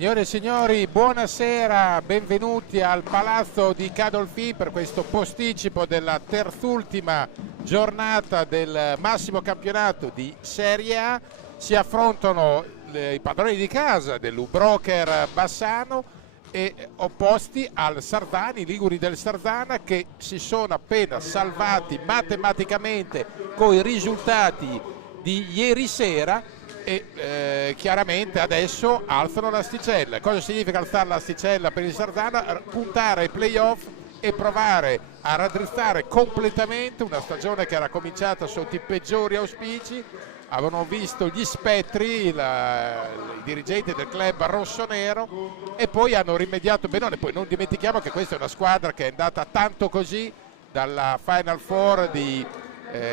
Signore e signori, buonasera, benvenuti al Palazzo di Cadolfin per questo posticipo della terzultima giornata del massimo campionato di Serie A. Si affrontano i padroni di casa dell'U-Broker Bassano e opposti al Sardana, i liguri del Sardana, che si sono appena salvati matematicamente con i risultati di ieri sera e chiaramente adesso alzano l'asticella. Cosa significa alzare l'asticella per il Sardana? Puntare ai playoff e provare a raddrizzare completamente una stagione che era cominciata sotto i peggiori auspici. Avevano visto gli spettri, i dirigenti del club rossonero, e poi hanno rimediato benone. Poi non dimentichiamo che questa è una squadra che è andata tanto così dalla Final Four di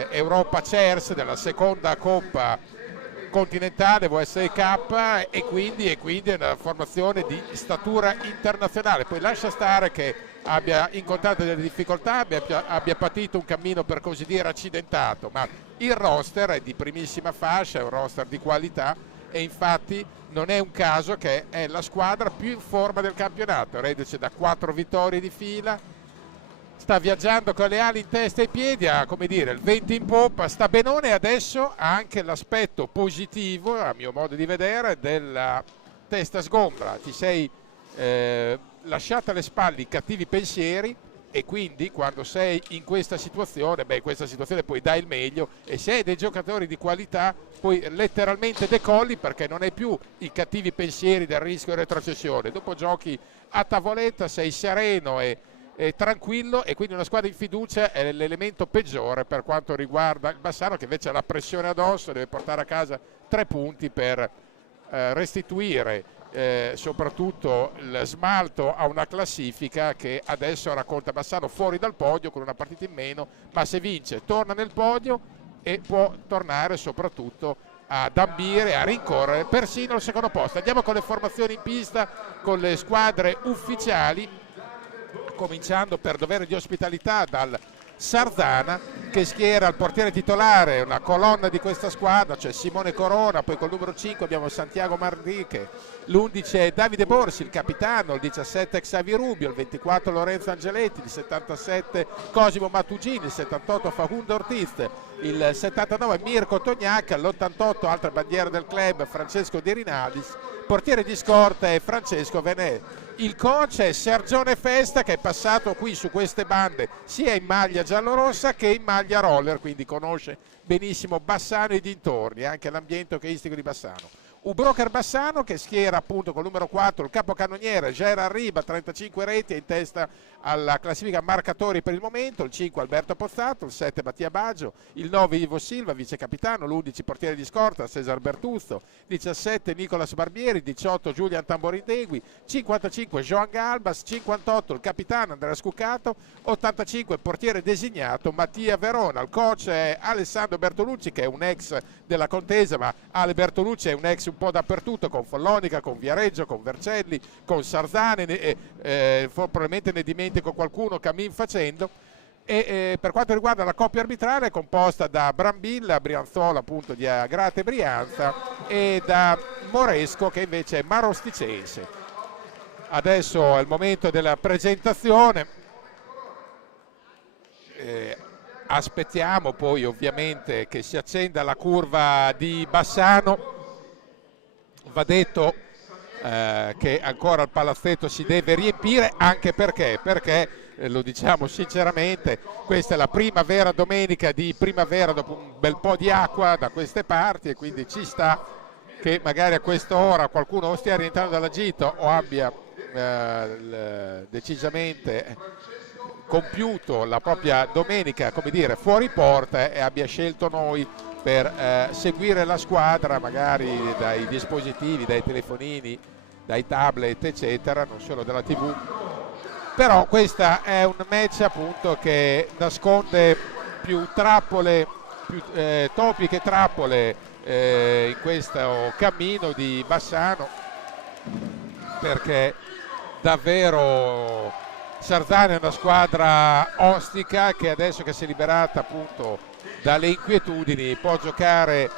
Europa Chairs, della seconda coppa continentale VSK, e quindi è una formazione di statura internazionale. Poi lascia stare che abbia incontrato delle difficoltà, abbia patito un cammino per così dire accidentato, ma il roster è di primissima fascia, è un roster di qualità e infatti non è un caso che è la squadra più in forma del campionato, reduce da 4 vittorie di fila, sta viaggiando con le ali in testa e ai piedi, ha, come dire, il vento in poppa, sta benone. Adesso ha anche l'aspetto positivo, a mio modo di vedere, della testa sgombra. Ti sei lasciata alle spalle i cattivi pensieri e quindi quando sei in questa situazione, poi dai il meglio, e se hai dei giocatori di qualità poi letteralmente decolli, perché non hai più i cattivi pensieri del rischio di retrocessione. Dopo giochi a tavoletta, sei sereno e tranquillo, e quindi una squadra in fiducia è l'elemento peggiore per quanto riguarda il Bassano, che invece ha la pressione addosso, deve portare a casa 3 punti per restituire soprattutto il smalto a una classifica che adesso racconta Bassano fuori dal podio con una partita in meno, ma se vince torna nel podio e può tornare soprattutto ad ambire, a rincorrere persino il secondo posto. Andiamo con le formazioni in pista, con le squadre ufficiali, cominciando per dovere di ospitalità dal Sardana, che schiera il portiere titolare, una colonna di questa squadra, cioè Simone Corona. Poi col numero 5 abbiamo Santiago Manrique, l'11 è Davide Borsi, il capitano, il 17 Xavier Rubio, il 24 Lorenzo Angeletti, il 77 Cosimo Matugini, il 78 Facundo Ortiz, il 79 Mirko Tognac, l'88 altra bandiera del club Francesco De Rinaldis, portiere di scorta è Francesco Venè. Il coach è Sergione Festa, che è passato qui su queste bande sia in maglia giallorossa che in maglia roller, quindi conosce benissimo Bassano e i dintorni, anche l'ambiente hockeyistico di Bassano. U-Broker Bassano, che schiera appunto col numero 4 il capocannoniere Gerard Riba, 35 reti, è in testa alla classifica marcatori per il momento, il 5 Alberto Pozzato, il 7 Mattia Baggio, il 9 Ivo Silva, vice capitano, l'11 portiere di scorta Cesar Bertuzzo, 17 Nicolas Barbieri, 18 Giulian Tamborindegui, 55 Joan Galbas, 58 il capitano Andrea Scuccato, 85 portiere designato Mattia Verona. Il coach è Alessandro Bertolucci, che è un ex della Contesa, ma Ale Bertolucci è un ex un po' dappertutto, con Follonica, con Viareggio, con Vercelli, con Sarzane, probabilmente ne dimentico qualcuno cammin facendo. E per quanto riguarda la coppia arbitrale, è composta da Brambilla, Brianzola appunto di Agrate Brianza, e da Moresco, che invece è marosticense. Adesso è il momento della presentazione, aspettiamo poi ovviamente che si accenda la curva di Bassano. Va detto che ancora il palazzetto si deve riempire, anche perché lo diciamo sinceramente, questa è la prima vera domenica di primavera dopo un bel po' di acqua da queste parti, e quindi ci sta che magari a quest'ora qualcuno stia rientrando dalla gita o abbia decisamente compiuto la propria domenica, come dire, fuori porta, e abbia scelto noi per seguire la squadra magari dai dispositivi, dai telefonini, dai tablet eccetera, non solo dalla TV. Però questa è un match appunto che nasconde più trappole, più topi che trappole in questo cammino di Bassano, perché davvero Sarzana è una squadra ostica che adesso che si è liberata appunto dalle inquietudini può giocare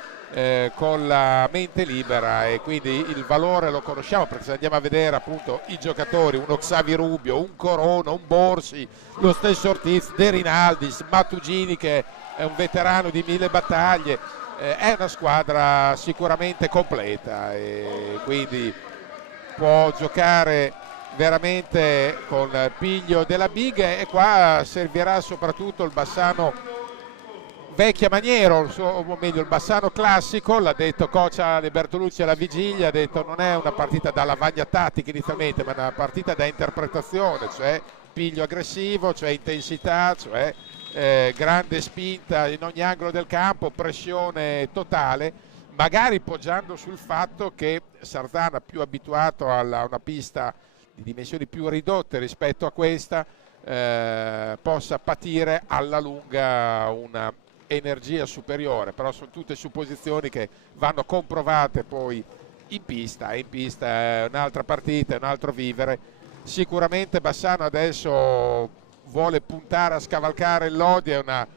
con la mente libera, e quindi il valore lo conosciamo, perché se andiamo a vedere appunto i giocatori, uno Xavi Rubio, un Corona, un Borsi, lo stesso Ortiz, De Rinaldis, Mattugini che è un veterano di 1000 battaglie, è una squadra sicuramente completa, e quindi può giocare veramente con piglio della big, e qua servirà soprattutto il Bassano vecchia maniera, o meglio il Bassano classico. L'ha detto coach Ale Bertolucci alla vigilia, ha detto non è una partita da lavagna tattica inizialmente, ma è una partita da interpretazione, cioè piglio aggressivo, cioè intensità, cioè grande spinta in ogni angolo del campo, pressione totale, magari poggiando sul fatto che Sardana, più abituato a una pista di dimensioni più ridotte rispetto a questa, possa patire alla lunga una energia superiore. Però sono tutte supposizioni che vanno comprovate poi in pista, e in pista è un'altra partita, è un altro vivere. Sicuramente Bassano adesso vuole puntare a scavalcare il Lodi, è un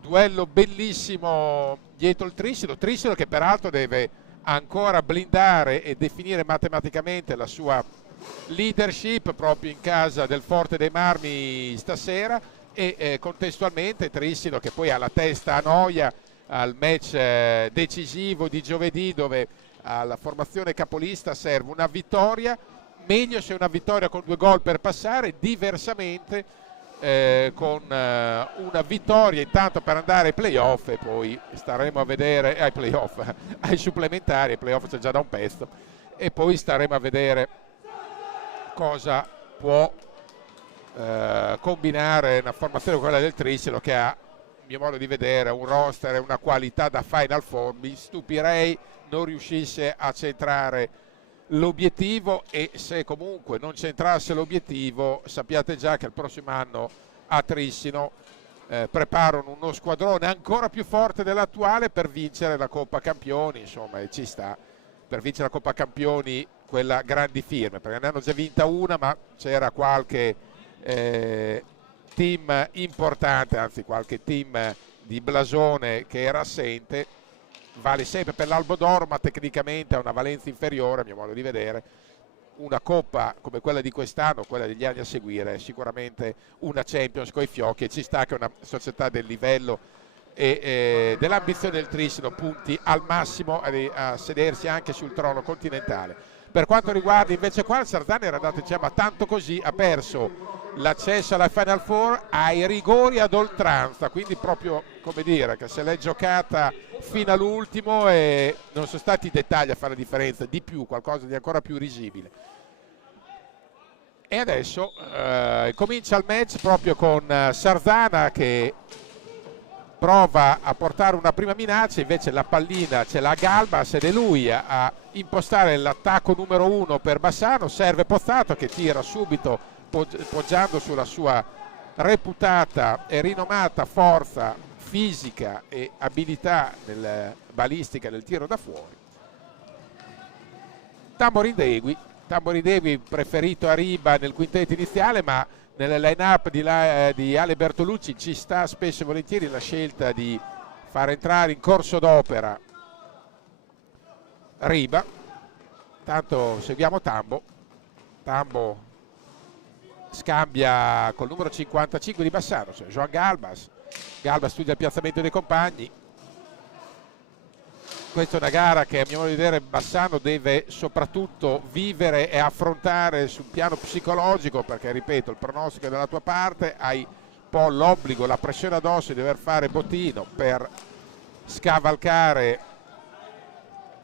duello bellissimo dietro il Trissino che peraltro deve ancora blindare e definire matematicamente la sua leadership proprio in casa del Forte dei Marmi stasera, e contestualmente Trissino che poi ha la testa a noia al match decisivo di giovedì, dove alla formazione capolista serve una vittoria, meglio se una vittoria con 2 gol per passare, diversamente con una vittoria intanto per andare ai playoff, e poi staremo a vedere ai playoff, ai supplementari. Ai playoff c'è già da un pezzo, e poi staremo a vedere cosa può combinare una formazione come quella del Trissino, che ha, a mio modo di vedere, un roster e una qualità da Final Four. Mi stupirei non riuscisse a centrare l'obiettivo, e se comunque non centrasse l'obiettivo, sappiate già che il prossimo anno a Trissino preparano uno squadrone ancora più forte dell'attuale per vincere la Coppa Campioni, insomma, e ci sta. Per vincere la Coppa Campioni, quella grandi firme, perché ne hanno già vinta una, ma c'era qualche team importante, anzi qualche team di blasone che era assente. Vale sempre per l'Albo d'Oro, ma tecnicamente ha una valenza inferiore, a mio modo di vedere. Una coppa come quella di quest'anno, quella degli anni a seguire, è sicuramente una Champions coi fiocchi, e ci sta che una società del livello e dell'ambizione del Trissino punti al massimo a sedersi anche sul trono continentale. Per quanto riguarda invece qua, il Sardana era andato, diciamo, tanto così, ha perso l'accesso alla Final Four ai rigori ad oltranza, quindi proprio, come dire, che se l'è giocata fino all'ultimo, e non sono stati i dettagli a fare la differenza, di più, qualcosa di ancora più risibile. E adesso comincia il match proprio con Sardana che prova a portare una prima minaccia, invece la pallina ce l'ha Galbas, ed è lui a impostare l'attacco numero 1 per Bassano. Serve Pozzato che tira subito poggiando sulla sua reputata e rinomata forza fisica e abilità nel balistica del tiro da fuori. Tamborindegui preferito a Riba nel quintetto iniziale, ma nelle line-up di Ale Bertolucci ci sta spesso e volentieri la scelta di far entrare in corso d'opera Riba. Tanto seguiamo Tambo scambia col numero 55 di Bassano, cioè Joan Galbas studia il piazzamento dei compagni. Questa è una gara che, a mio modo di vedere, Bassano deve soprattutto vivere e affrontare sul piano psicologico, perché, ripeto, il pronostico è dalla tua parte, hai un po' l'obbligo, la pressione addosso di dover fare bottino per scavalcare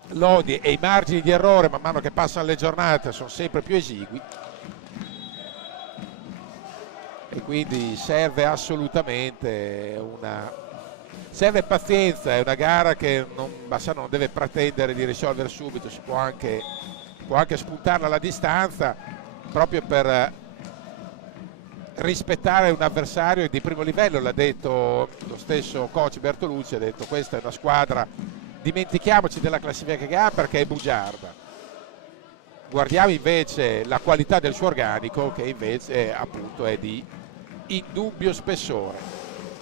Lodi, e i margini di errore man mano che passano le giornate sono sempre più esigui, e quindi serve assolutamente serve pazienza. È una gara che Bassano non deve pretendere di risolvere subito, si può anche spuntarla alla distanza, proprio per rispettare un avversario di primo livello. L'ha detto lo stesso coach Bertolucci, ha detto questa è una squadra, dimentichiamoci della classifica che ha perché è bugiarda, guardiamo invece la qualità del suo organico, che invece appunto è di indubbio spessore.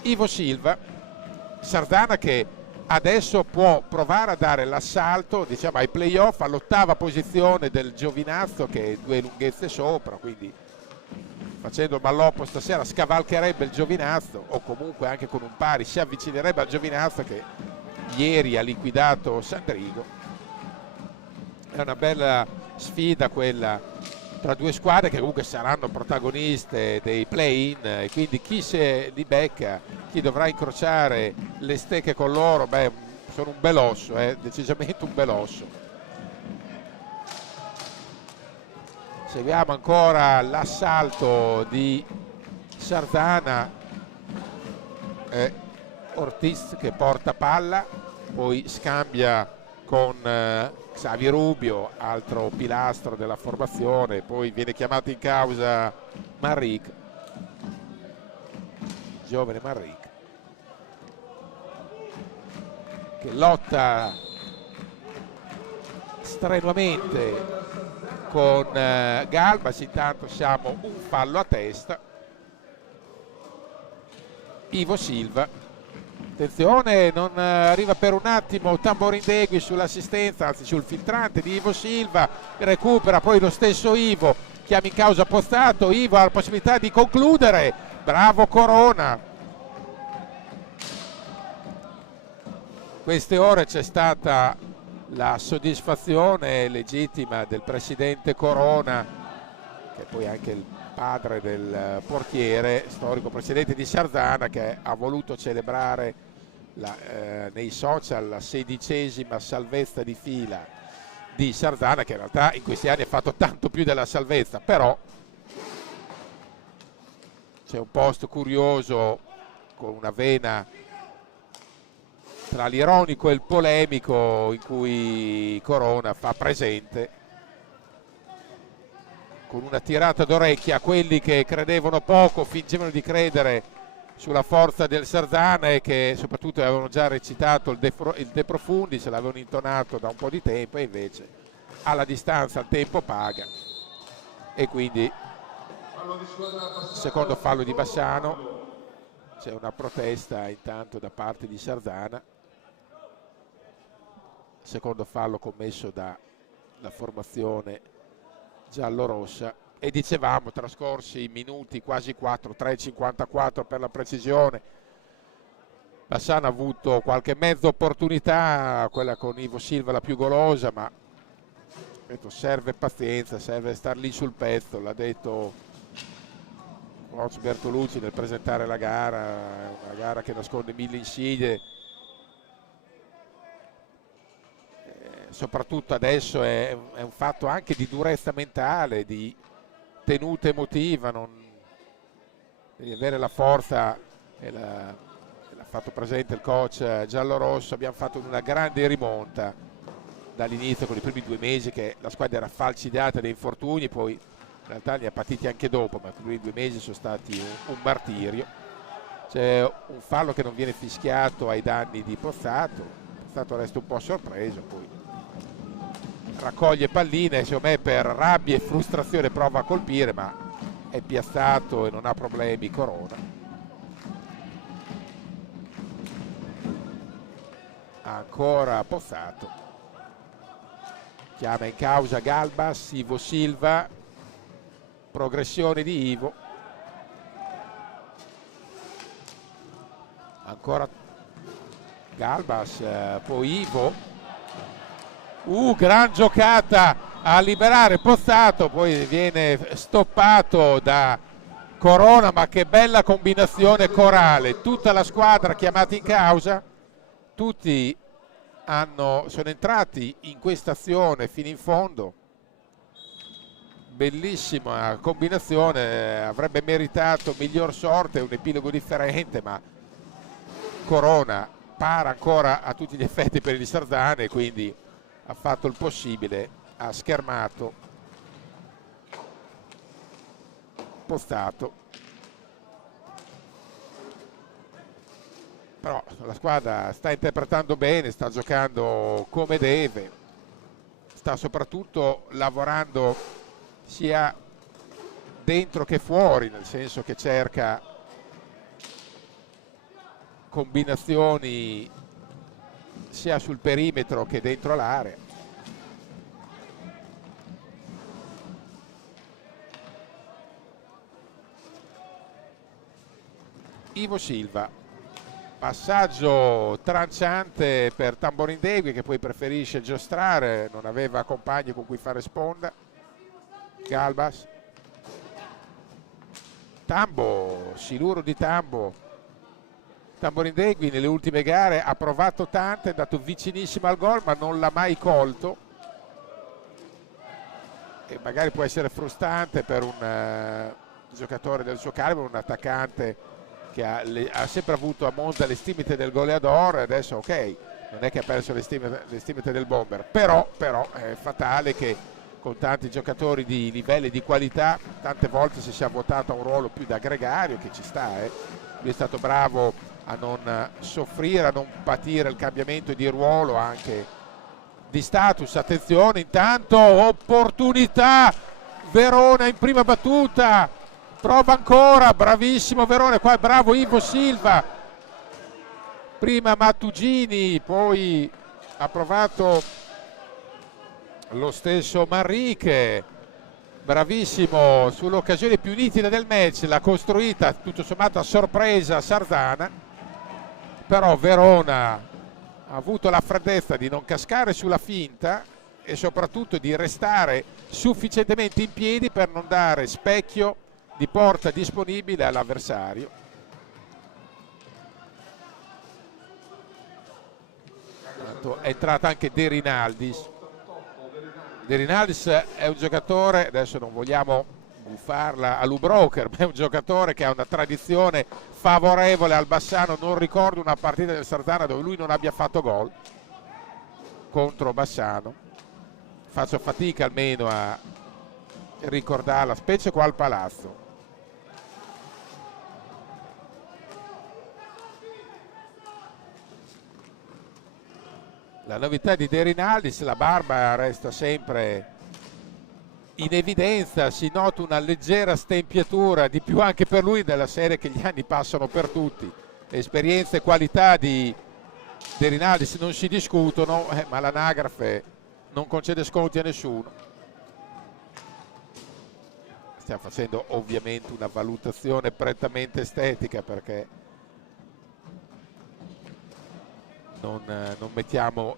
Ivo Silva, Sardana che adesso può provare a dare l'assalto, diciamo, ai playoff, all'ottava posizione del Giovinazzo, che è 2 lunghezze sopra, quindi facendo il malloppo stasera scavalcherebbe il Giovinazzo, o comunque anche con un pari si avvicinerebbe al Giovinazzo, che ieri ha liquidato Sandrigo. È una bella sfida quella tra due squadre che comunque saranno protagoniste dei play-in, e quindi chi se li becca, chi dovrà incrociare le stecche con loro, beh, sono un bel osso, decisamente un bel osso. Seguiamo ancora l'assalto di Sarzana, Ortiz che porta palla, poi scambia con Xavi Rubio, altro pilastro della formazione, poi viene chiamato in causa Marric, giovane Marric, che lotta strenuamente con Galbas. Intanto siamo un fallo a testa. Ivo Silva, attenzione, non arriva per un attimo Tamborindegui sull'assistenza, anzi sul filtrante di Ivo Silva, recupera poi lo stesso Ivo, chiama in causa Pozzato, Ivo ha la possibilità di concludere, bravo Corona. Queste ore c'è stata la soddisfazione legittima del presidente Corona, che è poi anche il padre del portiere, storico presidente di Sarzana, che ha voluto celebrare nei social la 16ª salvezza di fila di Sarzana, che in realtà in questi anni ha fatto tanto più della salvezza, però c'è un post curioso con una vena tra l'ironico e il polemico in cui Corona fa presente, con una tirata d'orecchia a quelli che credevano poco, fingevano di credere sulla forza del Sarzana, e che soprattutto avevano già recitato il De Profundis, l'avevano intonato da un po' di tempo, e invece alla distanza il tempo paga, e quindi secondo fallo di Bassano. C'è una protesta intanto da parte di Sarzana, secondo fallo commesso dalla formazione giallorossa. E dicevamo, trascorsi minuti, quasi 4, 3,54 per la precisione, Bassano ha avuto qualche mezza opportunità, quella con Ivo Silva la più golosa, ma serve pazienza, serve star lì sul pezzo, l'ha detto coach Bertolucci nel presentare la gara, una gara che nasconde 1000 insidie. Soprattutto adesso è un fatto anche di durezza mentale, di tenuta emotiva, di avere la forza, e l'ha fatto presente il coach giallorosso. Abbiamo fatto una grande rimonta dall'inizio, con i primi 2 mesi che la squadra era falcidiata dai infortuni, poi in realtà ne ha patiti anche dopo, ma i primi 2 mesi sono stati un martirio. C'è un fallo che non viene fischiato ai danni di Pozzato resta un po' sorpreso, poi raccoglie palline, secondo me per rabbia e frustrazione prova a colpire, ma è piazzato e non ha problemi Corona. Ancora Pozzato, chiama in causa Galbas, Ivo Silva, progressione di Ivo, ancora Galbas, poi Ivo, gran giocata a liberare Pozzato, poi viene stoppato da Corona, ma che bella combinazione corale, tutta la squadra chiamata in causa, tutti sono entrati in questa azione fino in fondo. Bellissima combinazione, avrebbe meritato miglior sorte, un epilogo differente, ma Corona para ancora a tutti gli effetti per il Sarzana, e quindi ha fatto il possibile, ha schermato Pozzato. Però la squadra sta interpretando bene, sta giocando come deve, sta soprattutto lavorando sia dentro che fuori, nel senso che cerca combinazioni sia sul perimetro che dentro l'area. Ivo Silva, passaggio tranciante per Tamborindegui, che poi preferisce giostrare, non aveva compagni con cui fare sponda. Galbas, Tambo, siluro di Tambo. Tamborindegui nelle ultime gare ha provato tante, è andato vicinissimo al gol ma non l'ha mai colto, e magari può essere frustrante per un giocatore del suo calibro, un attaccante che ha sempre avuto a monte le stimate del goleador. Adesso ok, non è che ha perso le stimate del bomber, però è fatale che con tanti giocatori di livelli di qualità tante volte si sia votato a un ruolo più da gregario, che ci sta. Lui è stato bravo a non soffrire, a non patire il cambiamento di ruolo, anche di status. Attenzione, intanto opportunità, Verona in prima battuta, prova ancora, bravissimo Verona, qua è bravo Ivo Silva, prima Mattugini, poi ha provato lo stesso Manrique, bravissimo sull'occasione più nitida del match, l'ha costruita tutto sommato a sorpresa Sardana, però Verona ha avuto la freddezza di non cascare sulla finta e soprattutto di restare sufficientemente in piedi per non dare specchio di porta disponibile all'avversario. È entrato anche De Rinaldis. De Rinaldis è un giocatore, adesso non vogliamo buffarla a Lubroker, ma è un giocatore che ha una tradizione favorevole al Bassano. Non ricordo una partita del Sardana dove lui non abbia fatto gol contro Bassano, faccio fatica almeno a ricordarla, specie qua al Palazzo. La novità di De Rinaldis, la barba resta sempre in evidenza, si nota una leggera stempiatura di più anche per lui, della serie che gli anni passano per tutti. Esperienza e qualità di De Rinaldis non si discutono, ma l'anagrafe non concede sconti a nessuno. Stiamo facendo ovviamente una valutazione prettamente estetica, perché non mettiamo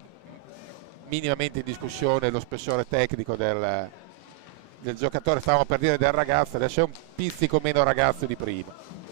minimamente in discussione lo spessore tecnico del giocatore. Stavamo per dire del ragazzo, adesso è un pizzico meno ragazzo di prima.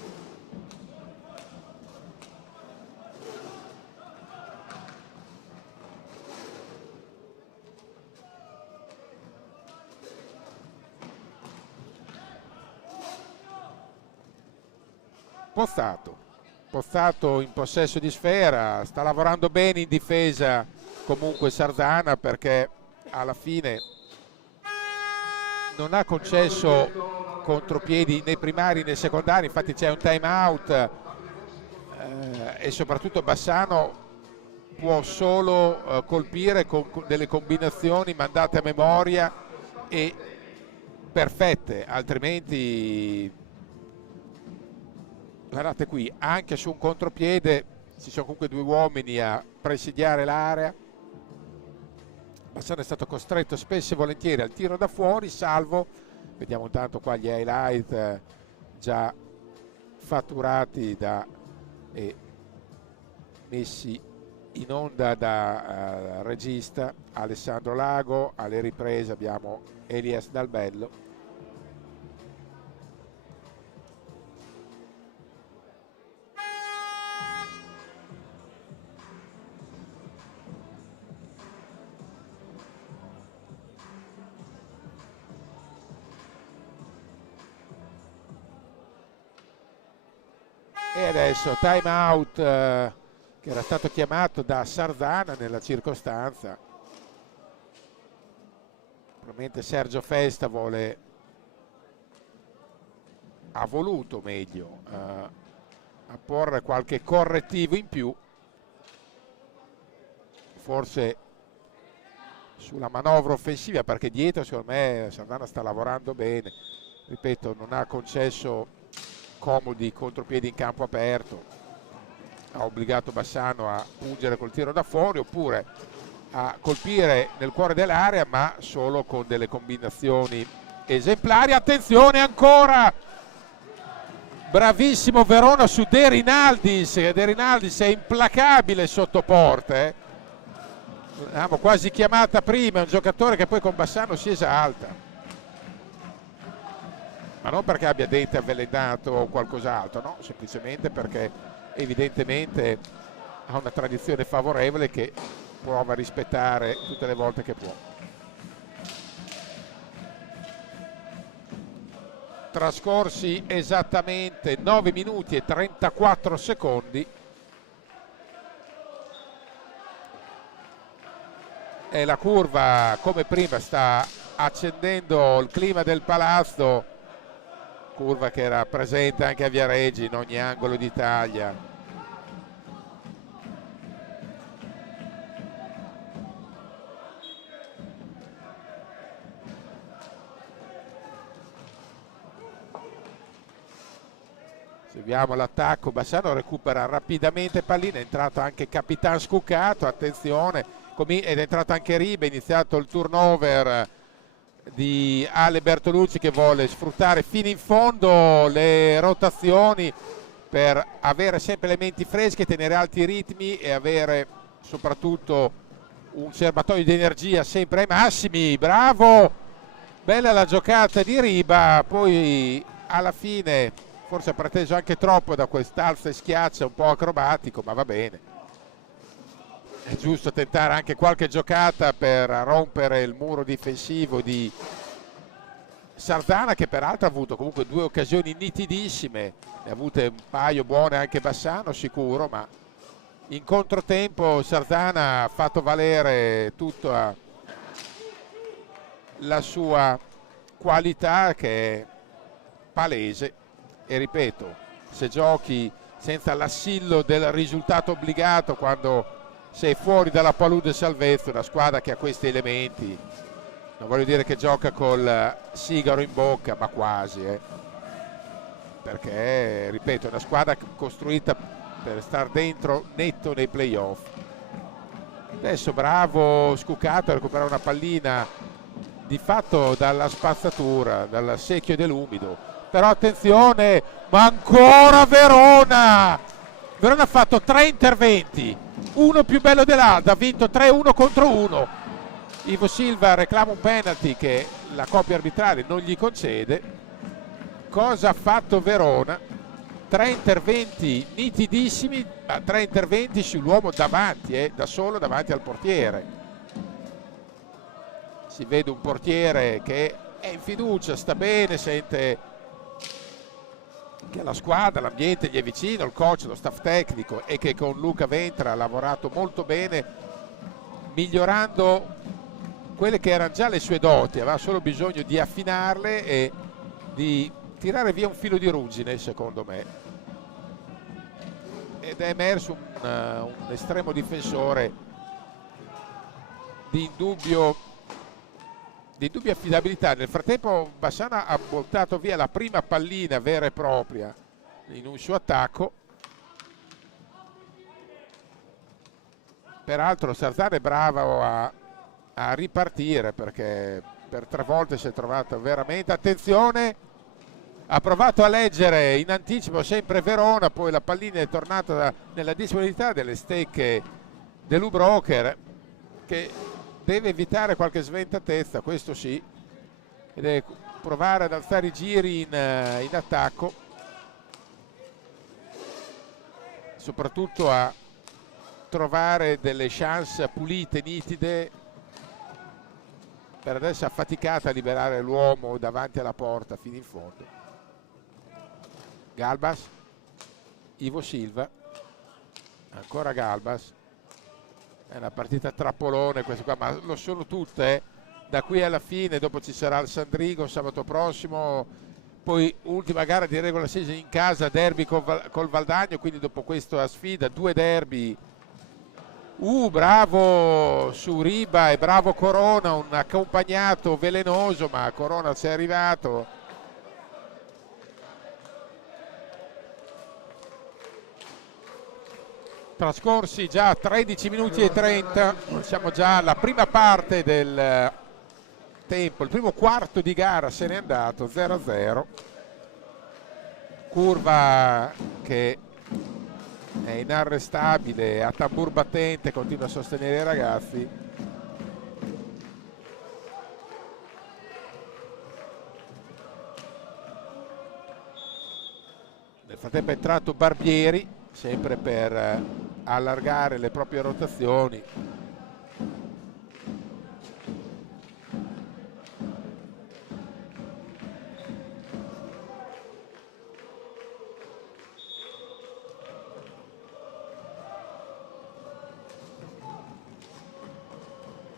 Pozzato in possesso di sfera, sta lavorando bene in difesa comunque Sardana, perché alla fine non ha concesso contropiedi né primari né secondari, infatti c'è un time out e soprattutto Bassano può solo colpire con delle combinazioni mandate a memoria e perfette, altrimenti guardate qui, anche su un contropiede ci sono comunque due uomini a presidiare l'area. Bassano è stato costretto spesso e volentieri al tiro da fuori, salvo, vediamo intanto qua gli highlight già fatturati e messi in onda da regista Alessandro Lago. Alle riprese abbiamo Elias Dalbello. E adesso time out che era stato chiamato da Sardana nella circostanza. Probabilmente Sergio Festa ha voluto meglio apporre qualche correttivo in più, forse sulla manovra offensiva, perché dietro secondo me Sardana sta lavorando bene. Ripeto, non ha concesso comodi contropiedi in campo aperto. ha obbligato Bassano a pungere col tiro da fuori oppure a colpire nel cuore dell'area, ma solo con delle combinazioni esemplari. Attenzione ancora, bravissimo Verona su De Rinaldis, De Rinaldis è implacabile sotto porte, l'abbiamo quasi chiamata prima, è un giocatore che poi con Bassano si esalta, ma non perché abbia dente avvelenato o qualcos'altro, no, semplicemente perché evidentemente ha una tradizione favorevole che prova a rispettare tutte le volte che può. Trascorsi esattamente 9 minuti e 34 secondi e la curva come prima sta accendendo il clima del palazzo, curva che era presente anche a Viareggi in ogni angolo d'Italia. Seguiamo l'attacco, Bassano recupera rapidamente pallina, è entrato anche Capitan Scuccato, attenzione, ed è entrato anche Riba, è iniziato il turnover di Ale Bertolucci che vuole sfruttare fino in fondo le rotazioni per avere sempre elementi freschi, tenere alti i ritmi e avere soprattutto un serbatoio di energia sempre ai massimi. Bravo, bella la giocata di Riba, poi alla fine forse ha preteso anche troppo da quest'alza e schiaccia un po' acrobatico, ma va bene. È giusto tentare anche qualche giocata per rompere il muro difensivo di Sardana, che peraltro ha avuto comunque 2 occasioni nitidissime, ne ha avute un paio buone anche Bassano sicuro, ma in controtempo Sardana ha fatto valere tutta la sua qualità che è palese. E ripeto, se giochi senza l'assillo del risultato obbligato quando sei fuori dalla palude salvezza, una squadra che ha questi elementi, non voglio dire che gioca col sigaro in bocca, ma quasi, perché ripeto è una squadra costruita per star dentro netto nei playoff. Adesso bravo Scuccato a recuperare una pallina di fatto dalla spazzatura, dal secchio dell'umido. Però attenzione, ma ancora Verona! Verona ha fatto 3 interventi, uno più bello dell'altro, ha vinto 3-1 contro 1. Ivo Silva reclama un penalty che la coppia arbitrale non gli concede. Cosa ha fatto Verona? 3 interventi nitidissimi, ma 3 interventi sull'uomo davanti, da solo davanti al portiere. Si vede un portiere che è in fiducia, sta bene, sente che la squadra, l'ambiente gli è vicino, il coach, lo staff tecnico, e che con Luca Ventra ha lavorato molto bene migliorando quelle che erano già le sue doti, aveva solo bisogno di affinarle e di tirare via un filo di ruggine secondo me, ed è emerso un estremo difensore di indubbia affidabilità. Nel frattempo Bassano ha buttato via la prima pallina vera e propria in un suo attacco. Peraltro Sardana è bravo a ripartire, perché per 3 volte si è trovato veramente, attenzione, ha provato a leggere in anticipo sempre Verona, poi la pallina è tornata nella disponibilità delle stecche dell'Ubroker, che deve evitare qualche sventatezza, questo sì, e deve provare ad alzare i giri in attacco, soprattutto a trovare delle chance pulite, nitide. Per adesso è affaticata a liberare l'uomo davanti alla porta fino in fondo. Galbas, Ivo Silva, ancora Galbas. È una partita trappolone questa qua, ma lo sono tutte, da qui alla fine. Dopo ci sarà il Sandrigo sabato prossimo, poi ultima gara di regular season in casa, derby col Valdagno, quindi dopo questa sfida 2 derby. Bravo su Riba e bravo Corona, un accompagnato velenoso, ma Corona ci è arrivato. Trascorsi già 13 minuti e 30, siamo già alla prima parte del tempo, il primo quarto di gara se n'è andato 0-0. Curva che è inarrestabile, a tambur battente, continua a sostenere i ragazzi. Nel frattempo è entrato Barbieri, sempre per allargare le proprie rotazioni.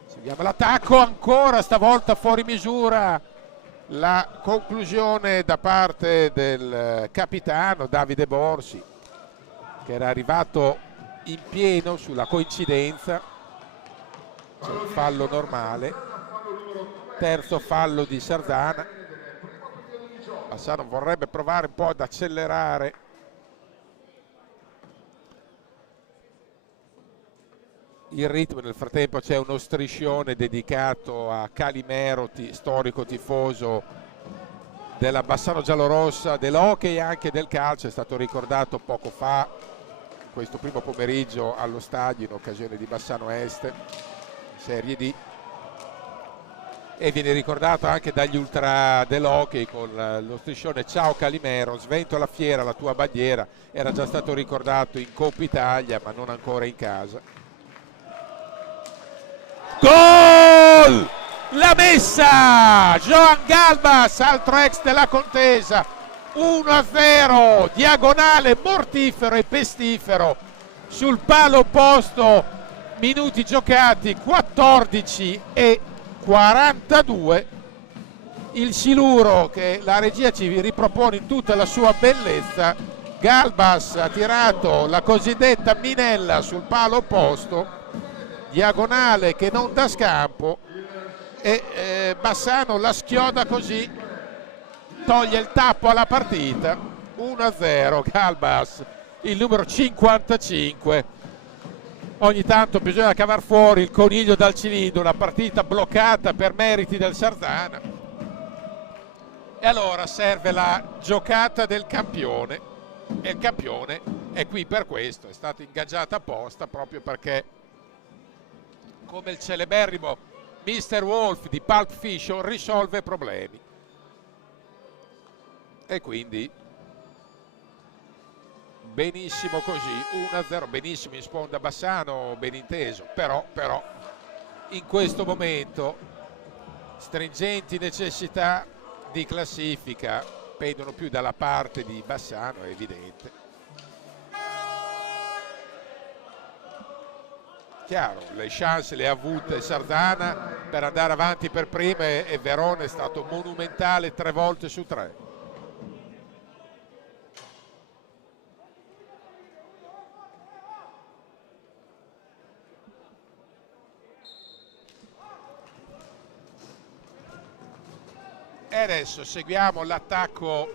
Seguiamo l'attacco, ancora stavolta fuori misura la conclusione da parte del capitano Davide Borsi, che era arrivato in pieno sulla coincidenza. C'è un fallo normale, terzo fallo di Sardana. Bassano vorrebbe provare un po' ad accelerare il ritmo. Nel frattempo c'è uno striscione dedicato a Calimero, storico tifoso della Bassano giallorossa, dell'hockey e anche del calcio. È stato ricordato poco fa, questo primo pomeriggio, allo stadio in occasione di Bassano Est, Serie D, e viene ricordato anche dagli ultra dell'hockey con lo striscione "Ciao Calimero, svento alla fiera la tua bandiera". Era già stato ricordato in Coppa Italia ma non ancora in casa. Gol! La messa! Joan Galbas, altro ex della contesa. 1-0, diagonale mortifero e pestifero sul palo opposto. Minuti giocati 14 e 42. Il siluro che la regia ci ripropone in tutta la sua bellezza. Galbas ha tirato la cosiddetta minella sul palo opposto, diagonale che non dà scampo, e Bassano la schioda così, toglie il tappo alla partita. 1-0, Galbas, il numero 55. Ogni tanto bisogna cavar fuori il coniglio dal cilindro, una partita bloccata per meriti del Sardana. E allora serve la giocata del campione, e il campione è qui per questo, è stato ingaggiato apposta proprio perché, come il celeberrimo Mr. Wolf di Pulp Fiction, risolve problemi. E quindi benissimo così, 1-0, benissimo in sponda Bassano, ben inteso, però in questo momento stringenti necessità di classifica pendono più dalla parte di Bassano, è evidente. Chiaro, le chance le ha avute Sardana per andare avanti per prima, e Verona è stato monumentale 3 volte su 3. E adesso seguiamo l'attacco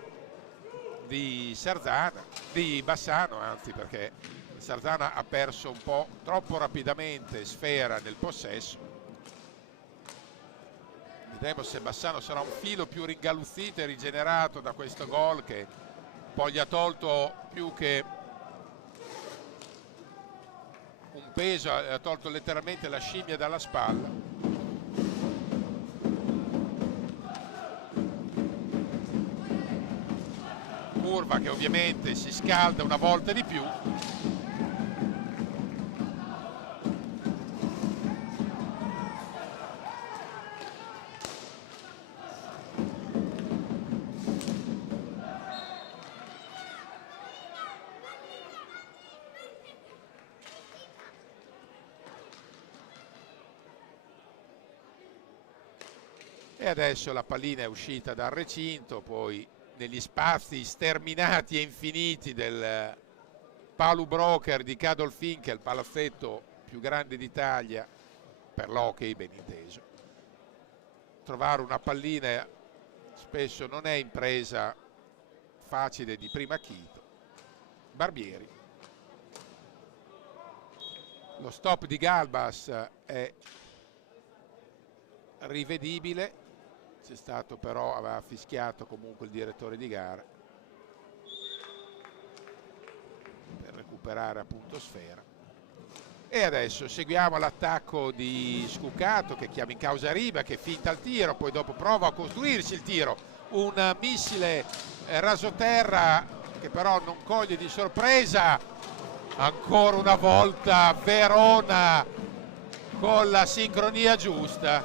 di Sardana, di Bassano anzi, perché Sardana ha perso un po' troppo rapidamente sfera nel possesso. Vedremo se Bassano sarà un filo più ringaluzzito e rigenerato da questo gol, che poi gli ha tolto più che un peso, ha tolto letteralmente la scimmia dalla spalla. Curva che ovviamente si scalda una volta di più. E adesso la pallina è uscita dal recinto, poi negli spazi sterminati e infiniti del Palu Broker di Cadolfin, che è il palazzetto più grande d'Italia per l'hockey, ben inteso. Trovare una pallina spesso non è impresa facile di prima acchito. Barbieri. Lo stop di Galbas è rivedibile, c'è stato però, aveva fischiato comunque il direttore di gara per recuperare appunto sfera. E adesso seguiamo l'attacco di Scuccato che chiama in causa Riba, che finta il tiro, poi dopo prova a costruirsi il tiro, un missile rasoterra che però non coglie di sorpresa. Ancora una volta Verona con la sincronia giusta.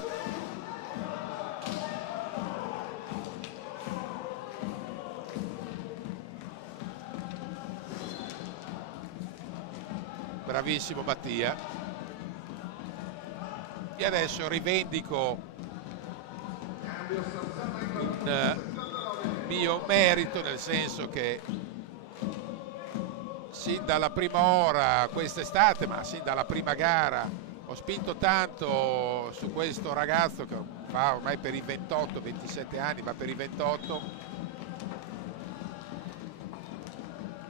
Bravissimo Mattia. E adesso rivendico un mio merito, nel senso che sin dalla prima ora quest'estate, ma sin dalla prima gara, ho spinto tanto su questo ragazzo che va ormai per i 28-27 anni, ma per i 28.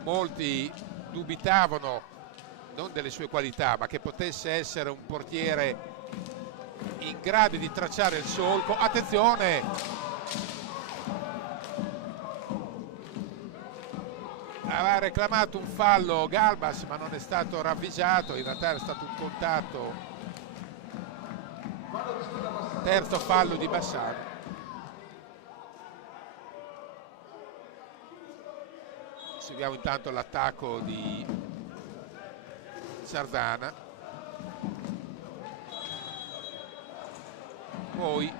Molti dubitavano non delle sue qualità, ma che potesse essere un portiere in grado di tracciare il solco. Attenzione! Aveva reclamato un fallo Galbas, ma non è stato ravvisato, in realtà era stato un contatto. Terzo fallo di Bassano. Seguiamo intanto l'attacco di Sardana. Poi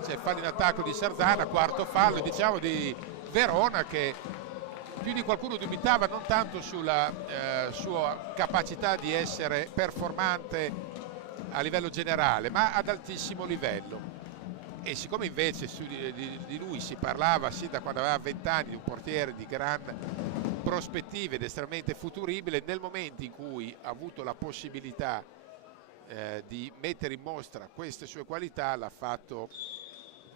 c'è il fallo in attacco di Sardana, quarto fallo, diciamo, di Verona, che più di qualcuno dubitava non tanto sulla sua capacità di essere performante a livello generale, ma ad altissimo livello. E siccome invece di lui si parlava sin da quando aveva 20 anni, di un portiere di gran prospettive ed estremamente futuribile, nel momento in cui ha avuto la possibilità di mettere in mostra queste sue qualità, l'ha fatto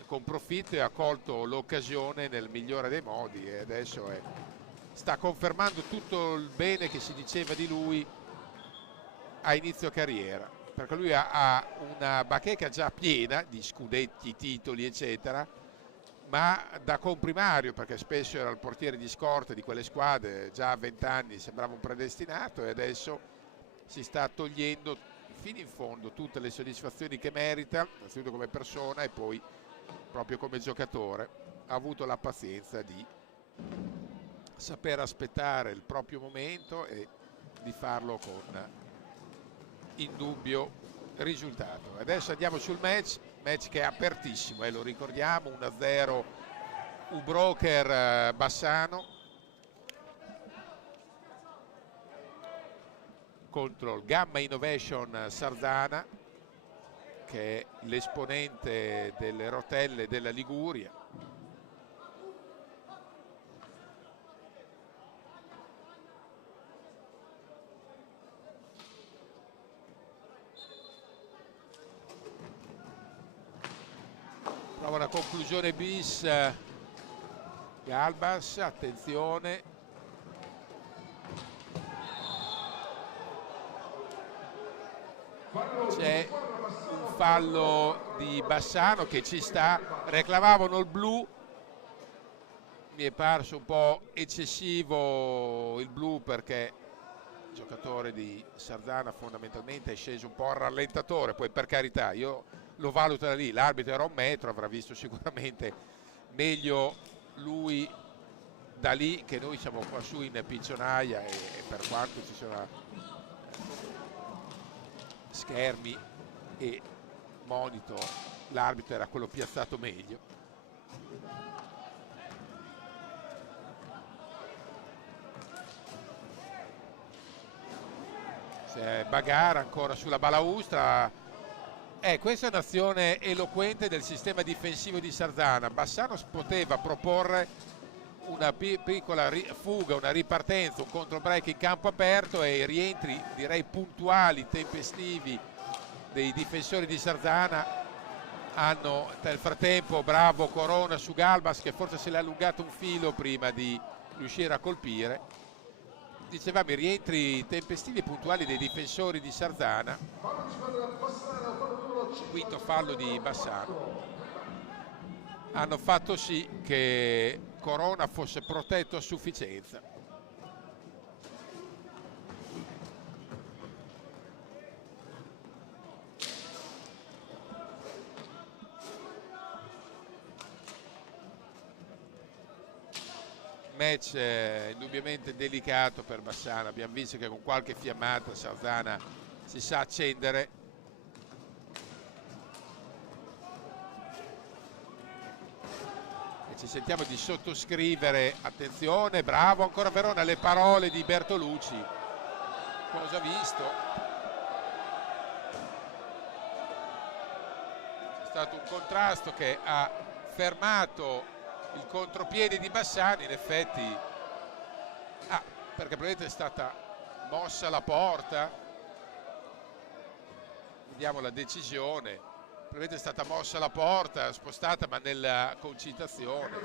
con profitto e ha colto l'occasione nel migliore dei modi, e adesso sta confermando tutto il bene che si diceva di lui a inizio carriera, perché lui ha una bacheca già piena di scudetti, titoli eccetera, ma da comprimario, perché spesso era il portiere di scorta di quelle squadre, già a 20 anni sembrava un predestinato, e adesso si sta togliendo fino in fondo tutte le soddisfazioni che merita, innanzitutto come persona e poi proprio come giocatore. Ha avuto la pazienza di saper aspettare il proprio momento e di farlo con indubbio risultato. Adesso andiamo sul match che è apertissimo, lo ricordiamo, 1-0 U-Broker Bassano contro il Gamma Innovation Sardana, che è l'esponente delle rotelle della Liguria. Prova una conclusione bis Galbas, attenzione. C'è un fallo di Bassano che ci sta, reclamavano il blu, mi è parso un po' eccessivo il blu perché il giocatore di Sardana fondamentalmente è sceso un po' al rallentatore, poi per carità io lo valuto da lì, l'arbitro era 1 metro, avrà visto sicuramente meglio lui da lì che noi siamo qua su in piccionaia, e per quanto ci sono schermi e monitor, l'arbitro era quello piazzato meglio. C'è Bagara ancora sulla balaustra. Questa è un'azione eloquente del sistema difensivo di Sardana. Bassano poteva proporre una piccola fuga, una ripartenza, un controbreak in campo aperto, e i rientri direi puntuali, tempestivi dei difensori di Sardana hanno nel frattempo, bravo Corona su Galbas che forse se l'è allungato un filo prima di riuscire a colpire. Dicevamo i rientri tempestivi e puntuali dei difensori di Sarzana, quinto fallo di Bassano, hanno fatto sì che Corona fosse protetto a sufficienza. Match indubbiamente delicato per Bassano, abbiamo visto che con qualche fiammata Sarzana si sa accendere. E ci sentiamo di sottoscrivere, attenzione, bravo ancora Verona, le parole di Bertolucci. Cosa ha visto? C'è stato un contrasto che ha fermato il contropiede di Bassano, in effetti, perché probabilmente è stata mossa la porta. Vediamo la decisione, probabilmente è stata mossa la porta, spostata ma nella concitazione.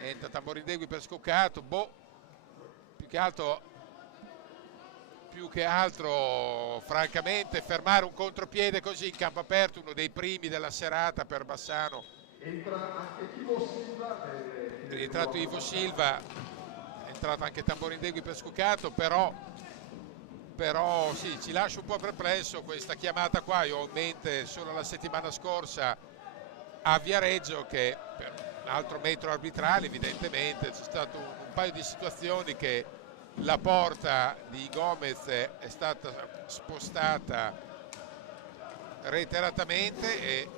Entra Tamborindegui per Scoccato, più che altro francamente fermare un contropiede così in campo aperto, uno dei primi della serata per Bassano. Entra anche Ivo Silva. È rientrato Ivo Silva, è entrato anche Tamborindegui per Scoccato, però sì, ci lascia un po' perplesso questa chiamata qua. Io ho in mente solo la settimana scorsa a Viareggio, che per un altro metro arbitrale evidentemente c'è stato un paio di situazioni che la porta di Gomez è stata spostata reiteratamente e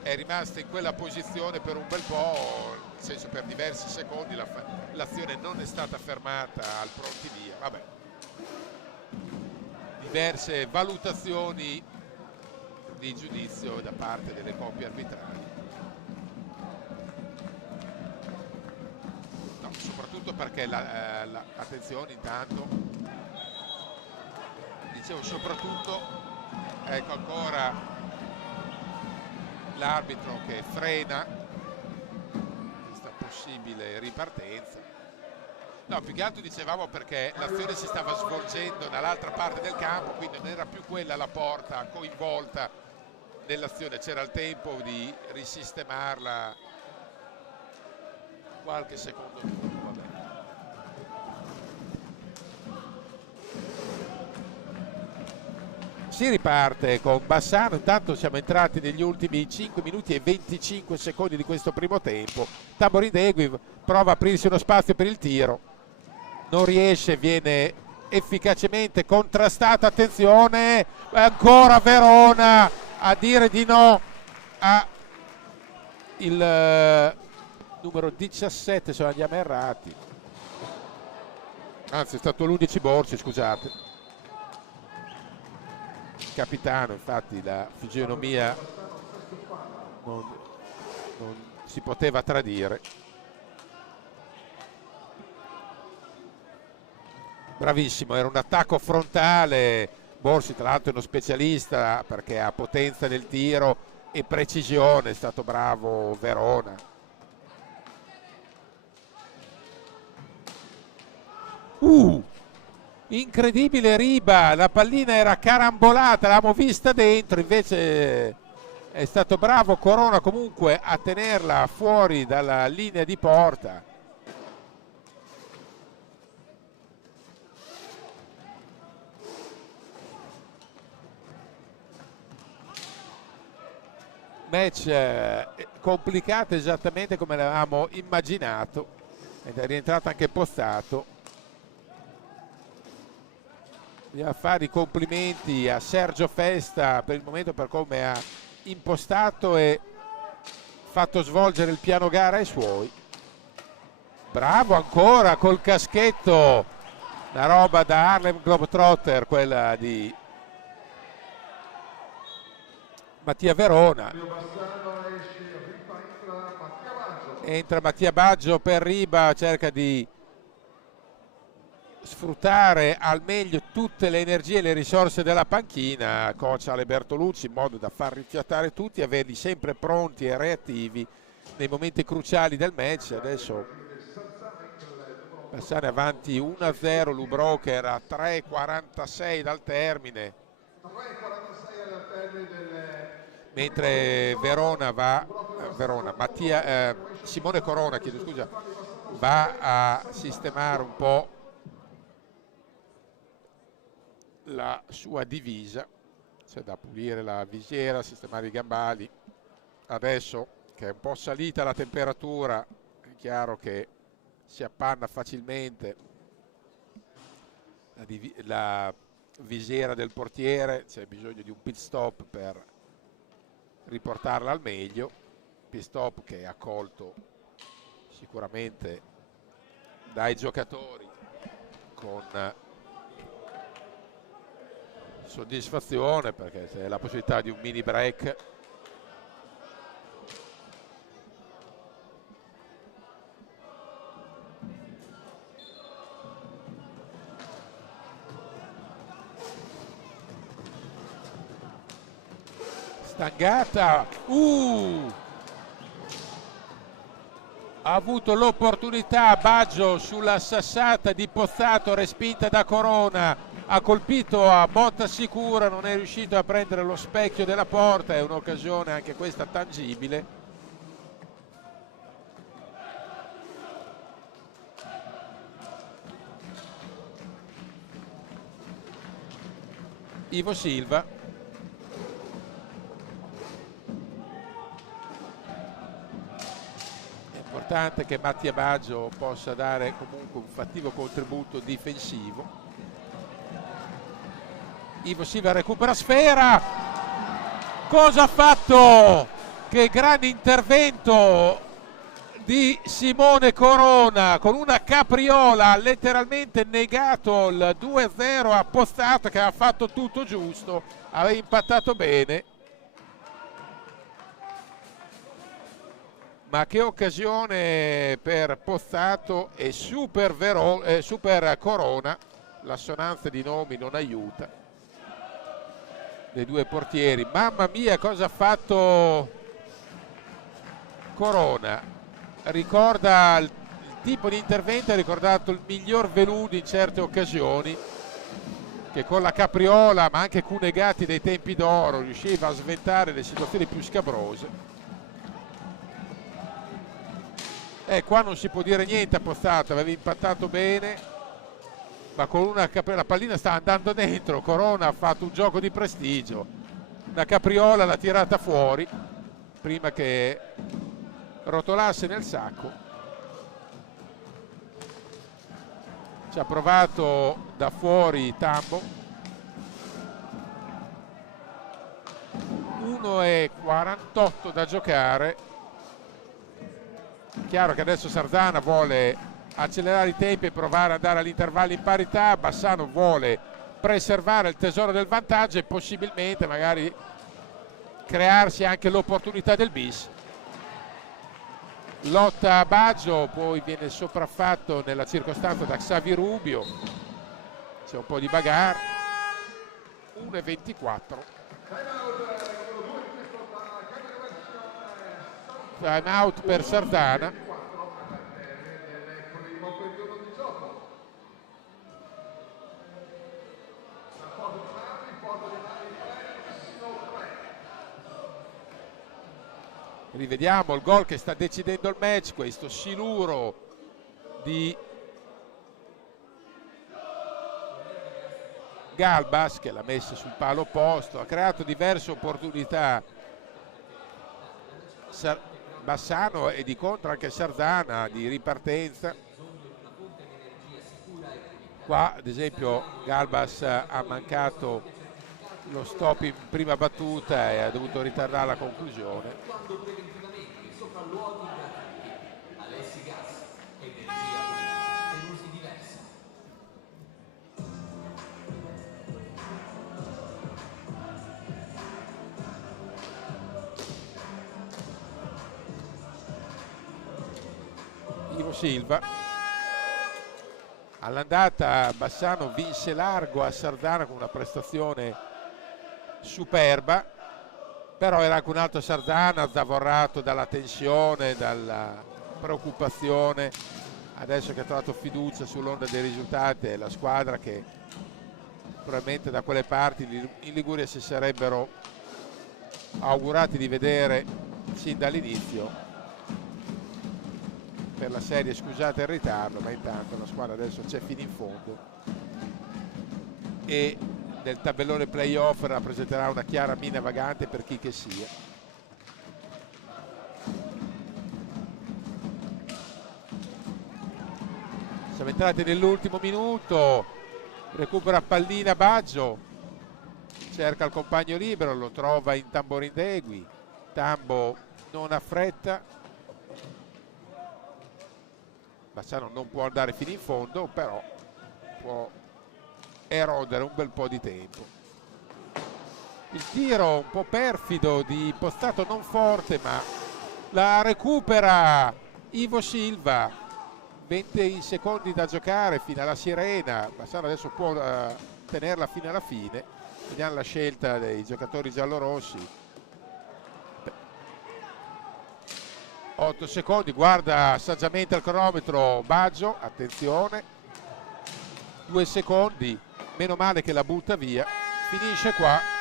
è rimasta in quella posizione per un bel po', nel senso per diversi secondi l'azione non è stata fermata al pronti via. Vabbè, diverse valutazioni di giudizio da parte delle coppie arbitrali. No, soprattutto perché attenzione intanto, dicevo soprattutto, ecco ancora l'arbitro che frena questa possibile ripartenza. No, più che altro dicevamo perché l'azione si stava svolgendo dall'altra parte del campo, quindi non era più quella la porta coinvolta nell'azione, c'era il tempo di risistemarla qualche secondo dopo. Si riparte con Bassano, intanto siamo entrati negli ultimi 5 minuti e 25 secondi di questo primo tempo. Tamborindegui prova a aprirsi uno spazio per il tiro, non riesce, viene efficacemente contrastato, attenzione, ancora Verona a dire di no a il numero 17, se non andiamo errati, anzi è stato l'11 Borci, scusate. Capitano, infatti la fisionomia non si poteva tradire. Bravissimo, era un attacco frontale. Borsi tra l'altro è uno specialista perché ha potenza nel tiro e precisione, è stato bravo Verona. Incredibile Riba, la pallina era carambolata, l'abbiamo vista dentro, invece è stato bravo Corona comunque a tenerla fuori dalla linea di porta. Match complicato esattamente come l'avevamo immaginato, ed è rientrato anche Pozzato. Bisogna fare i complimenti a Sergio Festa per il momento, per come ha impostato e fatto svolgere il piano gara ai suoi. Bravo ancora col caschetto, una roba da Harlem Globetrotter quella di Mattia Verona. Entra Mattia Baggio per Riba, cerca di sfruttare al meglio tutte le energie e le risorse della panchina, coach Ale Bertolucci, in modo da far rifiatare tutti e averli sempre pronti e reattivi nei momenti cruciali del match. Adesso Bassano è avanti 1-0, Lubrocher a 3,46 dal termine. 3,46 dal termine del... Mentre Simone Corona, chiedo scusa, va a sistemare un po' la sua divisa, c'è da pulire la visiera, sistemare i gambali. Adesso che è un po' salita la temperatura è chiaro che si appanna facilmente la visiera del portiere, c'è bisogno di un pit stop per riportarla al meglio, pit stop che è accolto sicuramente dai giocatori con soddisfazione, perché c'è la possibilità di un mini break. Stangata, ha avuto l'opportunità Baggio sulla sassata di Pozzato, respinta da Corona, ha colpito a botta sicura, non è riuscito a prendere lo specchio della porta, è un'occasione anche questa tangibile. Ivo Silva. È importante che Mattia Baggio possa dare comunque un fattivo contributo difensivo. Ivo Silva recupera sfera. Cosa ha fatto? Che grande intervento di Simone Corona, con una capriola, ha letteralmente negato il 2-0 a Pozzato, che ha fatto tutto giusto, aveva impattato bene. Ma che occasione per Pozzato e super Corona, l'assonanza di nomi non aiuta, dei due portieri. Mamma mia, cosa ha fatto Corona, ricorda il tipo di intervento, ha ricordato il miglior Veludi in certe occasioni, che con la capriola ma anche Cunegati dei tempi d'oro riusciva a sventare le situazioni più scabrose. Qua non si può dire niente a Pozzato, aveva impattato bene, ma con la pallina stava andando dentro. Corona ha fatto un gioco di prestigio, una capriola l'ha tirata fuori prima che rotolasse nel sacco. Ci ha provato da fuori Tambo. 1:48 da giocare. Chiaro che adesso Sardana vuole accelerare i tempi e provare ad andare all'intervallo in parità. Bassano vuole preservare il tesoro del vantaggio e possibilmente magari crearsi anche l'opportunità del bis. Lotta a Baggio, poi viene sopraffatto nella circostanza da Xavi Rubio, c'è un po' di bagarre. 1:24. Time out per Sardana. Rivediamo il gol che sta decidendo il match, questo siluro di Galbas che l'ha messa sul palo opposto, ha creato diverse opportunità Bassano e di contro anche Sardana di ripartenza. Qua ad esempio Galbas ha mancato lo stop in prima battuta e ha dovuto ritardare la conclusione. Ivo Silva. All'andata Bassano vinse largo a Sardana con una prestazione superba, però era anche un altro Sardana zavorrato dalla tensione, dalla preoccupazione, adesso che ha trovato fiducia sull'onda dei risultati, è la squadra che probabilmente da quelle parti in Liguria si sarebbero augurati di vedere sin dall'inizio per la serie. Scusate il ritardo, ma intanto la squadra adesso c'è fino in fondo e nel tabellone playoff rappresenterà una chiara mina vagante per chi che sia. Siamo entrati nell'ultimo minuto, recupera pallina Baggio, cerca il compagno libero, lo trova in Tamborindegui, Tambo non ha fretta, Bassano non può andare fino in fondo, però può erodere un bel po' di tempo. Il tiro un po' perfido di Postato, non forte, ma la recupera Ivo Silva. 20 secondi da giocare fino alla sirena. Bassano adesso può tenerla fino alla fine. Vediamo la scelta dei giocatori giallorossi. 8 secondi, guarda saggiamente il cronometro Baggio, attenzione. 2 secondi, meno male che la butta via. Finisce qua.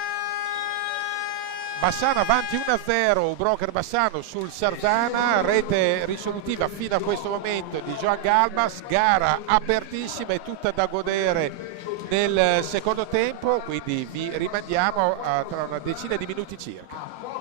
Bassano avanti 1-0, Broker Bassano sul Sardana, rete risolutiva fino a questo momento di Joan Galbas, gara apertissima e tutta da godere nel secondo tempo, quindi vi rimandiamo tra una decina di minuti circa.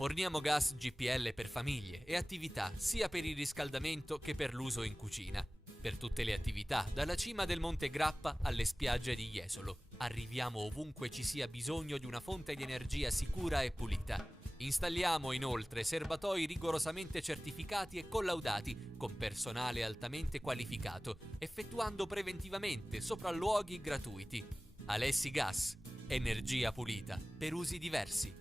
Forniamo gas GPL per famiglie e attività sia per il riscaldamento che per l'uso in cucina. Per tutte le attività, dalla cima del Monte Grappa alle spiagge di Jesolo. Arriviamo ovunque ci sia bisogno di una fonte di energia sicura e pulita. Installiamo inoltre serbatoi rigorosamente certificati e collaudati con personale altamente qualificato, effettuando preventivamente sopralluoghi gratuiti. Alessi Gas, energia pulita per usi diversi.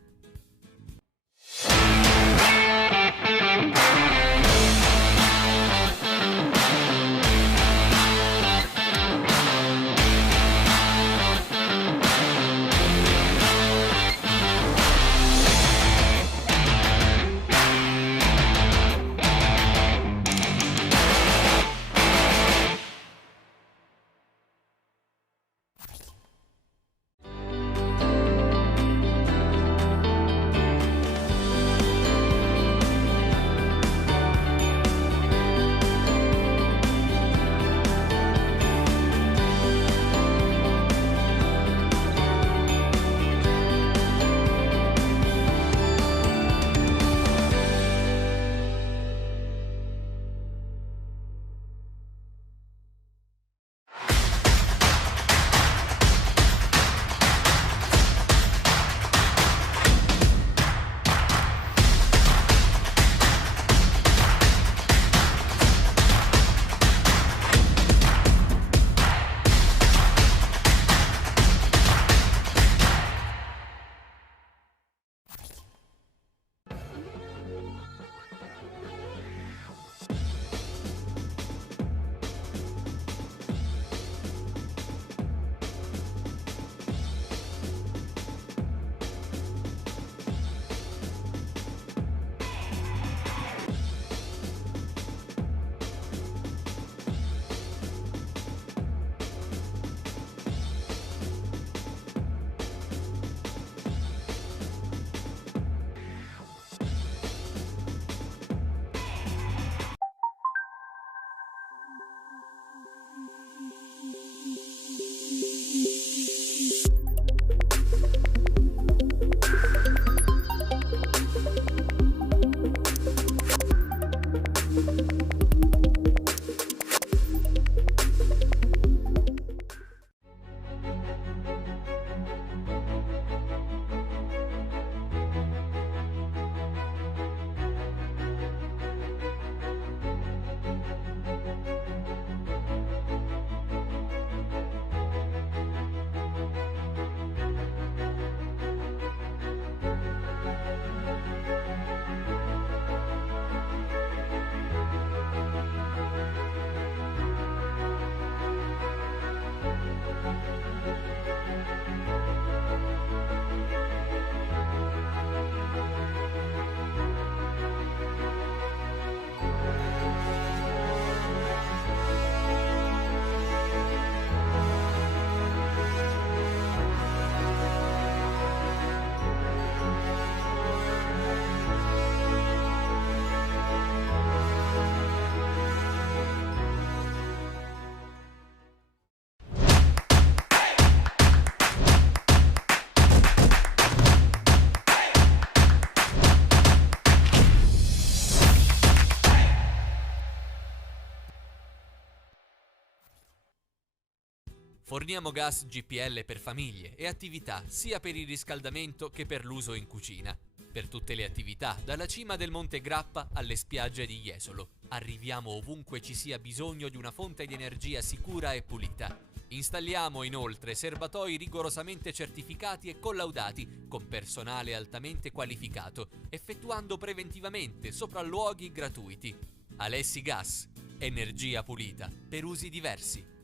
Forniamo gas GPL per famiglie e attività sia per il riscaldamento che per l'uso in cucina. Per tutte le attività, dalla cima del Monte Grappa alle spiagge di Jesolo. Arriviamo ovunque ci sia bisogno di una fonte di energia sicura e pulita. Installiamo inoltre serbatoi rigorosamente certificati e collaudati con personale altamente qualificato, effettuando preventivamente sopralluoghi gratuiti. Alessi Gas, energia pulita per usi diversi.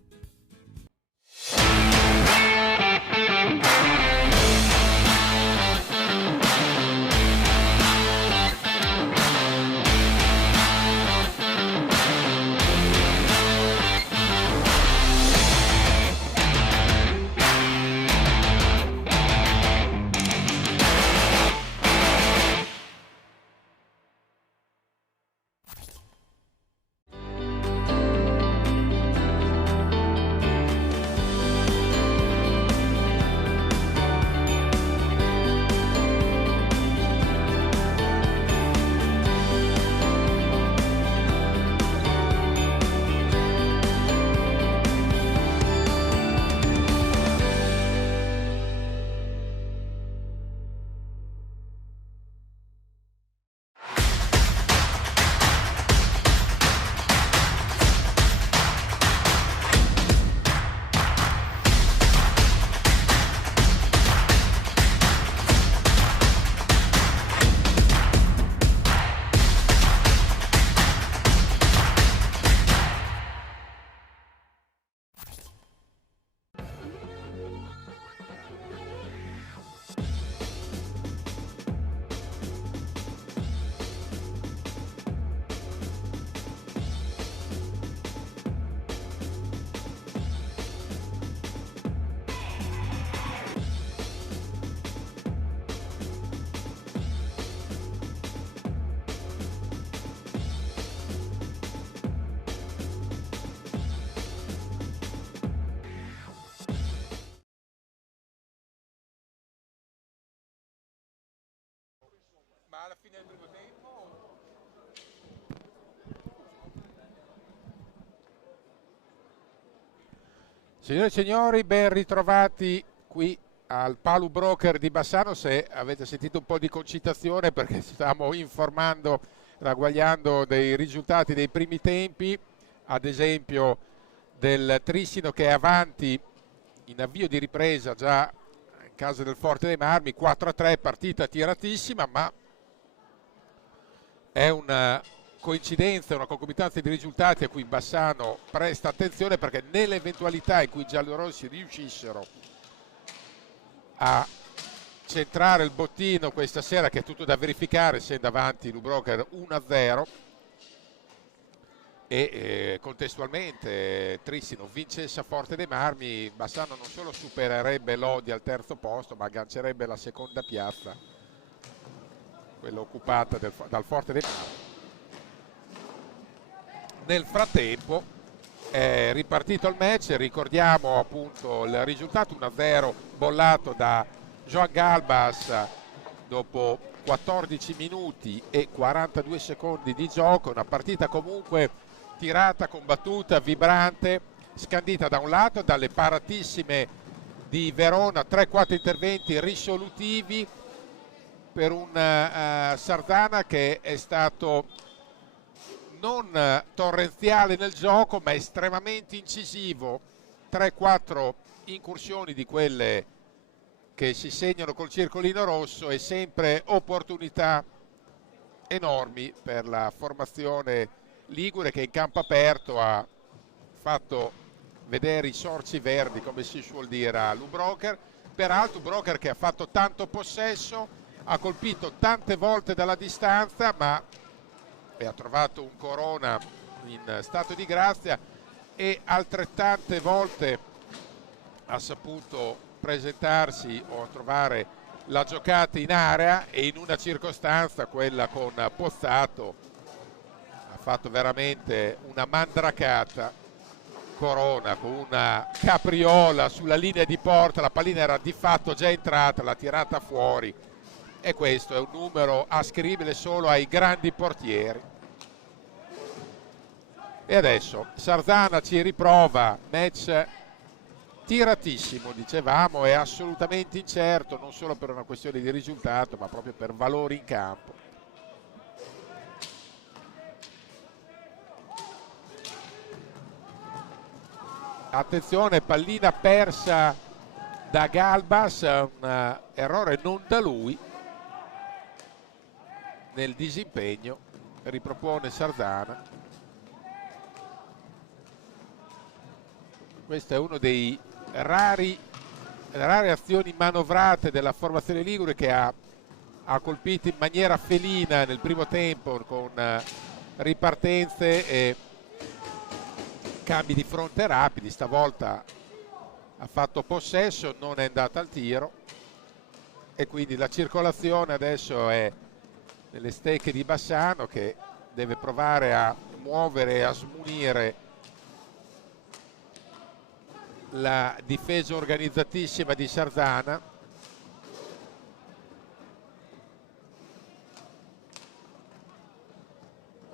ma alla fine del primo tempo. Signore e signori, ben ritrovati qui al Palu Broker di Bassano. Se avete sentito un po' di concitazione perché stiamo informando, ragguagliando dei risultati dei primi tempi, ad esempio del Trissino che è avanti in avvio di ripresa già in casa del Forte dei Marmi, 4-3, partita tiratissima, ma è una coincidenza, una concomitanza di risultati a cui Bassano presta attenzione, perché nell'eventualità in cui i giallorossi riuscissero a centrare il bottino questa sera, che è tutto da verificare essendo avanti Lubroker 1-0, e contestualmente Trissino vincesse a Forte dei Marmi, Bassano non solo supererebbe Lodi al terzo posto, ma aggancerebbe la seconda piazza, quella occupata dal Forte dei Marmi. Nel frattempo è ripartito il match, ricordiamo appunto il risultato 1-0 bollato da Joan Galbas dopo 14 minuti e 42 secondi di gioco, una partita comunque tirata, combattuta, vibrante, scandita da un lato dalle paratissime di Verona, 3-4 interventi risolutivi per un Sardana che è stato non torrenziale nel gioco ma estremamente incisivo, 3-4 incursioni di quelle che si segnano col circolino rosso e sempre opportunità enormi per la formazione ligure, che in campo aperto ha fatto vedere i sorci verdi, come si suol dire, a Lubroker. Peraltro Lubroker che ha fatto tanto possesso, ha colpito tante volte dalla distanza, ma ha trovato un Corona in stato di grazia e altrettante volte ha saputo presentarsi o trovare la giocata in area, e in una circostanza, quella con Pozzato, ha fatto veramente una mandracata Corona con una capriola sulla linea di porta, la pallina era di fatto già entrata, l'ha tirata fuori, e questo è un numero ascrivibile solo ai grandi portieri. E adesso Sardana ci riprova, match tiratissimo, dicevamo, è assolutamente incerto, non solo per una questione di risultato ma proprio per valori in campo. Attenzione, pallina persa da Galbas, un errore non da lui nel disimpegno, ripropone Sardana. Questo è uno dei rare azioni manovrate della formazione ligure, che ha colpito in maniera felina nel primo tempo con ripartenze e cambi di fronte rapidi. Stavolta ha fatto possesso, non è andata al tiro, e quindi la circolazione adesso è nelle stecche di Bassano, che deve provare a muovere e a smunire la difesa organizzatissima di Sardana,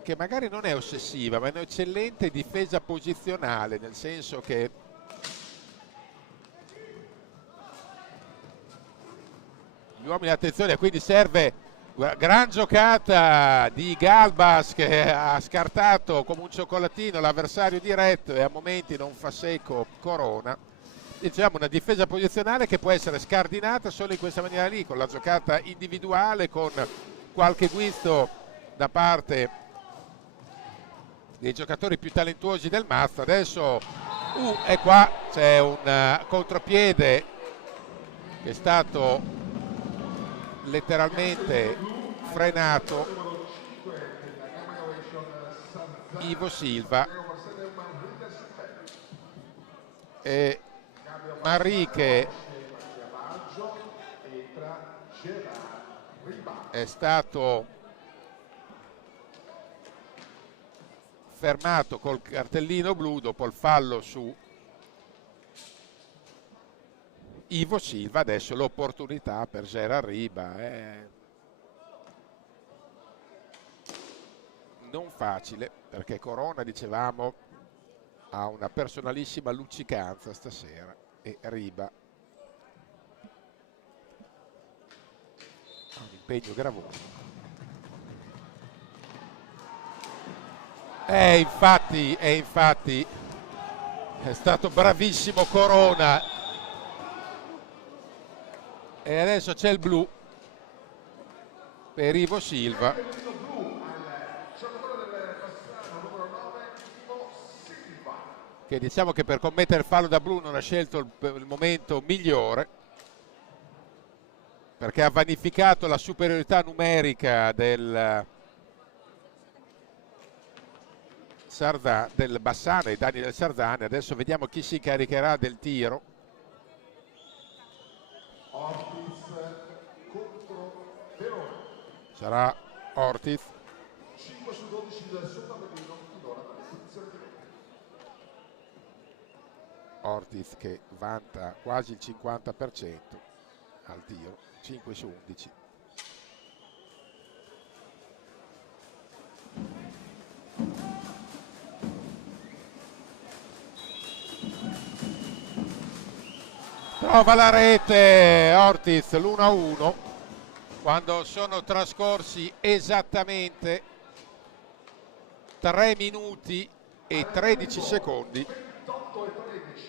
che magari non è ossessiva ma è un'eccellente difesa posizionale, nel senso che gli uomini, attenzione, quindi serve, gran giocata di Galbas che ha scartato come un cioccolatino l'avversario diretto, e a momenti non fa secco Corona. Diciamo una difesa posizionale che può essere scardinata solo in questa maniera lì, con la giocata individuale, con qualche guizzo da parte dei giocatori più talentuosi del mazzo. Adesso e qua c'è un contropiede che è stato letteralmente frenato. Ivo Silva e Manrique è stato fermato col cartellino blu dopo il fallo su Ivo Silva. Adesso l'opportunità per Gerard Riba. non facile, perché Corona, dicevamo, ha una personalissima luccicanza stasera, e Riba ha un impegno gravoso. Infatti è stato bravissimo Corona, e adesso c'è il blu per Ivo Silva, che diciamo che per commettere il fallo da blu non ha scelto il momento migliore, perché ha vanificato la superiorità numerica del Bassano, ai danni del Sarzana. Adesso vediamo chi si caricherà del tiro. Sarà Ortiz. 5 su 12 del San Bernardino finora dalle posizioni di Ortiz che vanta quasi il 50% al tiro, 5 su 11. Trova la rete Ortiz, l'1-1, quando sono trascorsi esattamente 3 minuti e 13 secondi. 28 e 13,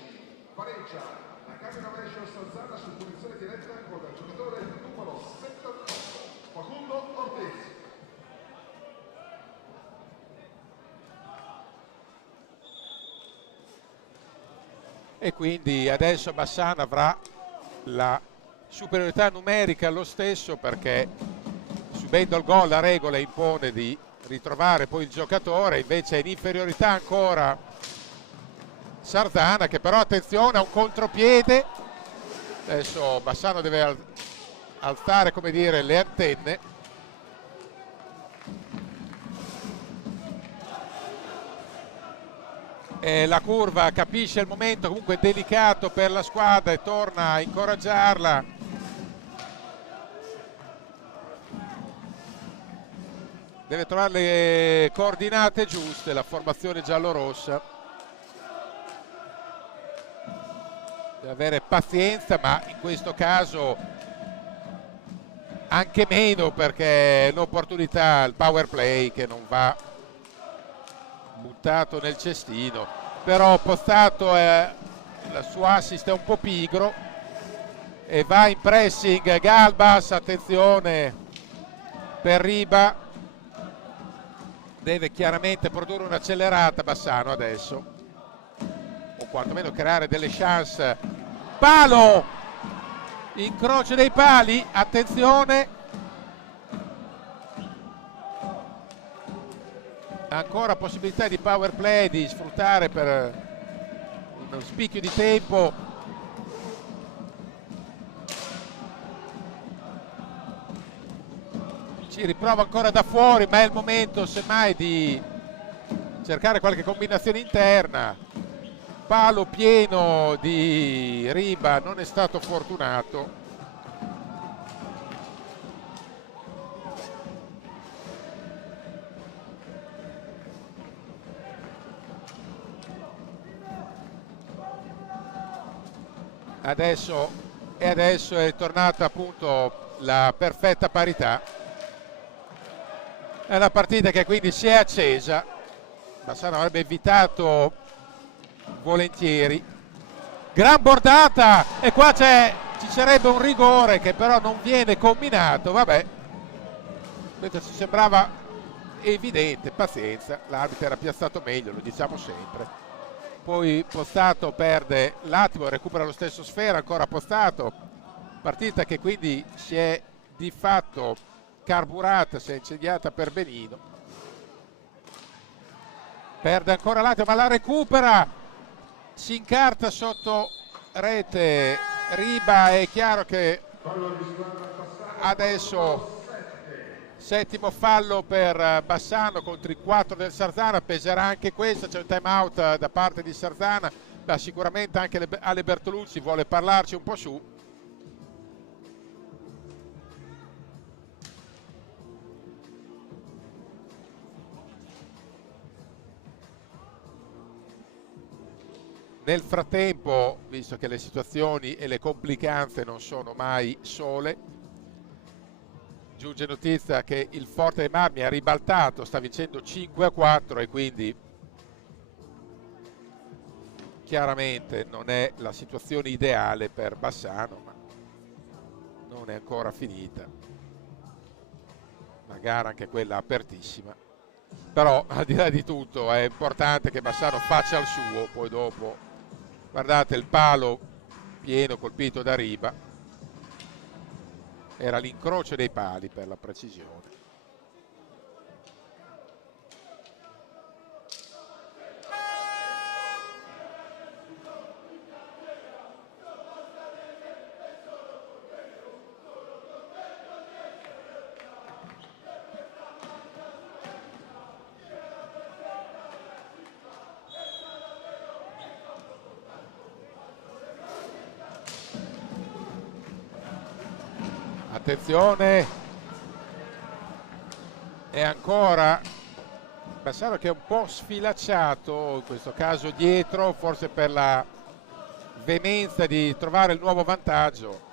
pareggia la Camera Vecchio Sarzana su punizione diretta con il giocatore numero 78, Facundo Ortiz. E quindi adesso Bassano avrà la superiorità numerica lo stesso, perché subendo il gol la regola impone di ritrovare poi il giocatore, invece è in inferiorità ancora Sarzana, che però, attenzione, ha un contropiede. Adesso Bassano deve alzare, come dire, le antenne. La curva capisce il momento comunque delicato per la squadra e torna a incoraggiarla. Deve trovare le coordinate giuste la formazione giallorossa, deve avere pazienza, ma in questo caso anche meno, perché è l'opportunità, il power play che non va buttato nel cestino. Però Pozzato, il suo assist è un po' pigro e va in pressing Galbas. Attenzione per Riba, deve chiaramente produrre un'accelerata Bassano adesso, o quantomeno creare delle chance. Palo, incrocio dei pali, attenzione, ancora possibilità di power play, di sfruttare per uno spicchio di tempo. Ci riprova ancora da fuori, ma è il momento semmai di cercare qualche combinazione interna. Palo pieno di Riba, non è stato fortunato. Adesso è tornata appunto la perfetta parità. È una partita che quindi si è accesa. Bassano avrebbe evitato volentieri. Gran bordata, e qua ci sarebbe un rigore che però non viene combinato. Vabbè, ci sembrava evidente, pazienza, l'arbitro era piazzato meglio, lo diciamo sempre. Poi Pozzato perde l'attimo, recupera lo stesso Sfera, ancora Pozzato. Partita che quindi si è di fatto carburata, si è incendiata per Benino. Perde ancora l'attimo, ma la recupera. Si incarta sotto rete Riba. È chiaro che adesso settimo fallo per Bassano contro i 4 del Sarzana, peserà anche questo, c'è un time out da parte di Sarzana, ma sicuramente anche Ale Bertolucci vuole parlarci un po' su. Nel frattempo, visto che le situazioni e le complicanze non sono mai sole, giunge notizia che il Forte dei Marmi ha ribaltato, sta vincendo 5-4 e quindi chiaramente non è la situazione ideale per Bassano, ma non è ancora finita. Una gara anche quella apertissima. Però al di là di tutto è importante che Bassano faccia il suo, poi dopo guardate il palo pieno colpito da Riba, era l'incrocio dei pali per la precisione. Attenzione, e ancora Bassano che è un po' sfilacciato in questo caso dietro, forse per la veemenza di trovare il nuovo vantaggio.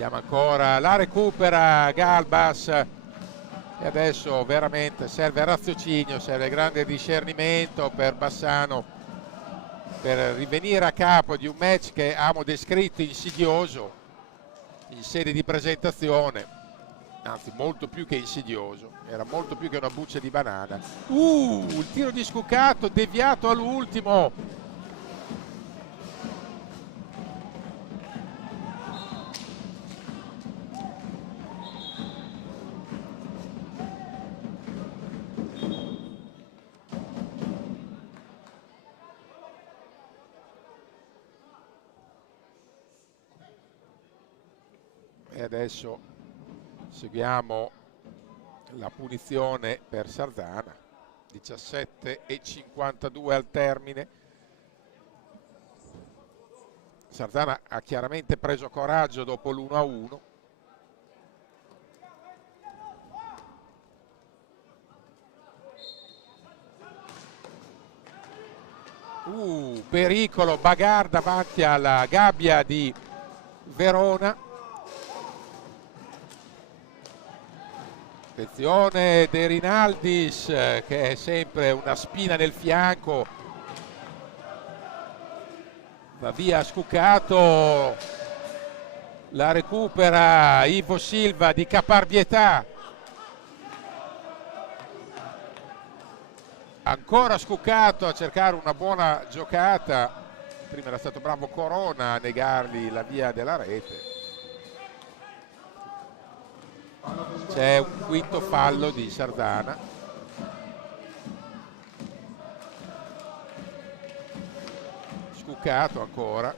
Vediamo ancora, la recupera Galbas e adesso veramente serve raziocinio, serve grande discernimento per Bassano per rivenire a capo di un match che abbiamo descritto insidioso in sede di presentazione, anzi molto più che insidioso, era molto più che una buccia di banana. Il tiro di Scuccato deviato all'ultimo. E adesso seguiamo la punizione per Sardana, 17:52 al termine. Sardana ha chiaramente preso coraggio dopo l'1-1. Pericolo, bagarre davanti alla gabbia di Verona. Attenzione De Rinaldis che è sempre una spina nel fianco, va via Scuccato, la recupera Ivo Silva di caparbietà, ancora Scuccato a cercare una buona giocata, prima era stato bravo Corona a negargli la via della rete. C'è un quinto fallo di Sardana. Scuccato ancora.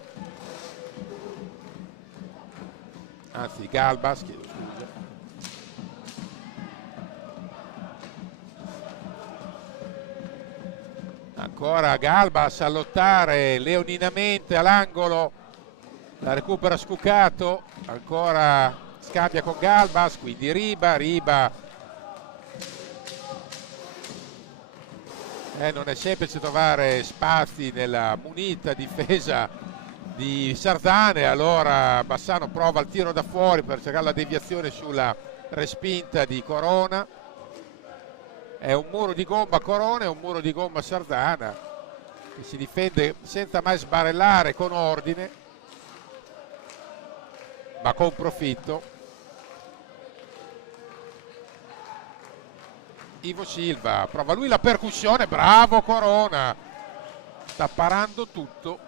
Anzi, Galbas, chiedo scusa. Ancora Galbas a lottare leoninamente all'angolo. La recupera Scuccato. Ancora scambia con Galbas, quindi Riba non è semplice trovare spazi nella munita difesa di Sardane, allora Bassano prova il tiro da fuori per cercare la deviazione sulla respinta di Corona. È un muro di gomma Corona e un muro di gomma Sardana che si difende senza mai sbarellare, con ordine ma con profitto. Ivo Silva, prova lui la percussione, bravo Corona, sta parando tutto.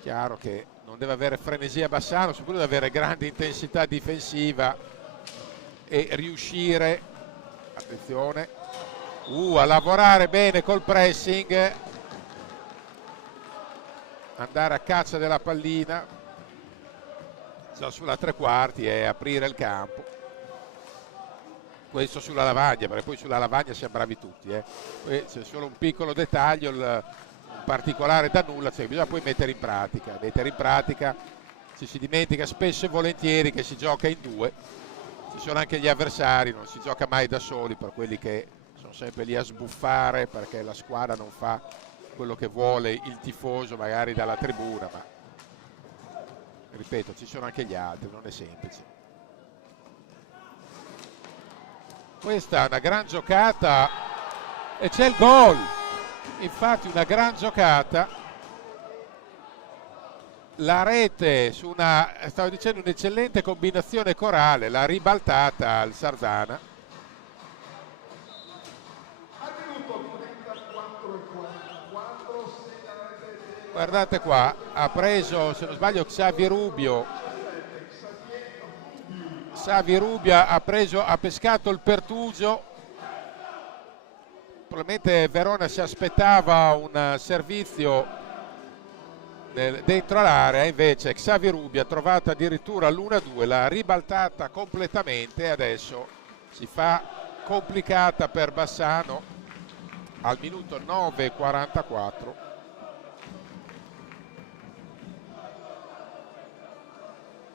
Chiaro che non deve avere frenesia Bassano, sicuro deve avere grande intensità difensiva e riuscire, attenzione, a lavorare bene col pressing, andare a caccia della pallina già sulla tre quarti e aprire il campo. Questo sulla lavagna, perché poi sulla lavagna siamo bravi tutti, poi c'è solo un piccolo dettaglio, un particolare da nulla, cioè bisogna poi mettere in pratica, ci si dimentica spesso e volentieri che si gioca in due, ci sono anche gli avversari, non si gioca mai da soli, per quelli che sono sempre lì a sbuffare perché la squadra non fa quello che vuole il tifoso magari dalla tribuna, ma ripeto, ci sono anche gli altri, non è semplice. Questa è una gran giocata e c'è il gol, infatti una gran giocata, la rete su una, stavo dicendo, un'eccellente combinazione corale, l'ha ribaltata al Sarzana. Guardate qua, ha preso, se non sbaglio, Xavi Rubio ha pescato il Pertugio, probabilmente Verona si aspettava un servizio dentro l'area, invece Xavi Rubio ha trovato addirittura l'1-2, l'ha ribaltata completamente e adesso si fa complicata per Bassano al minuto 9:44.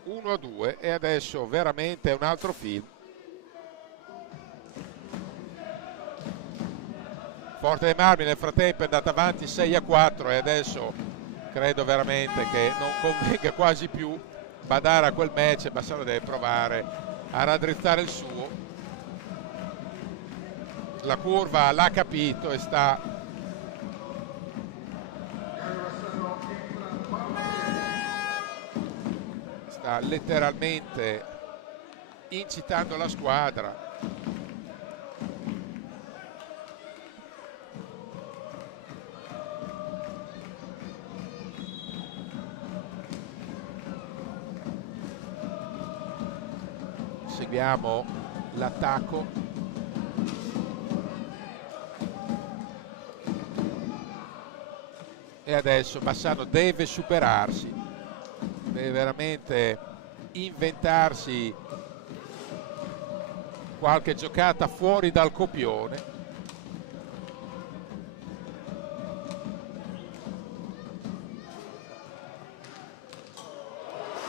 1-2 e adesso veramente è un altro film. Forte dei Marmi nel frattempo è andata avanti 6-4 e adesso credo veramente che non convenga quasi più badare a quel match. Bassano deve provare a raddrizzare il suo. La curva l'ha capito e sta letteralmente incitando la squadra. Seguiamo l'attacco. E adesso Bassano deve superarsi, deve veramente inventarsi qualche giocata fuori dal copione.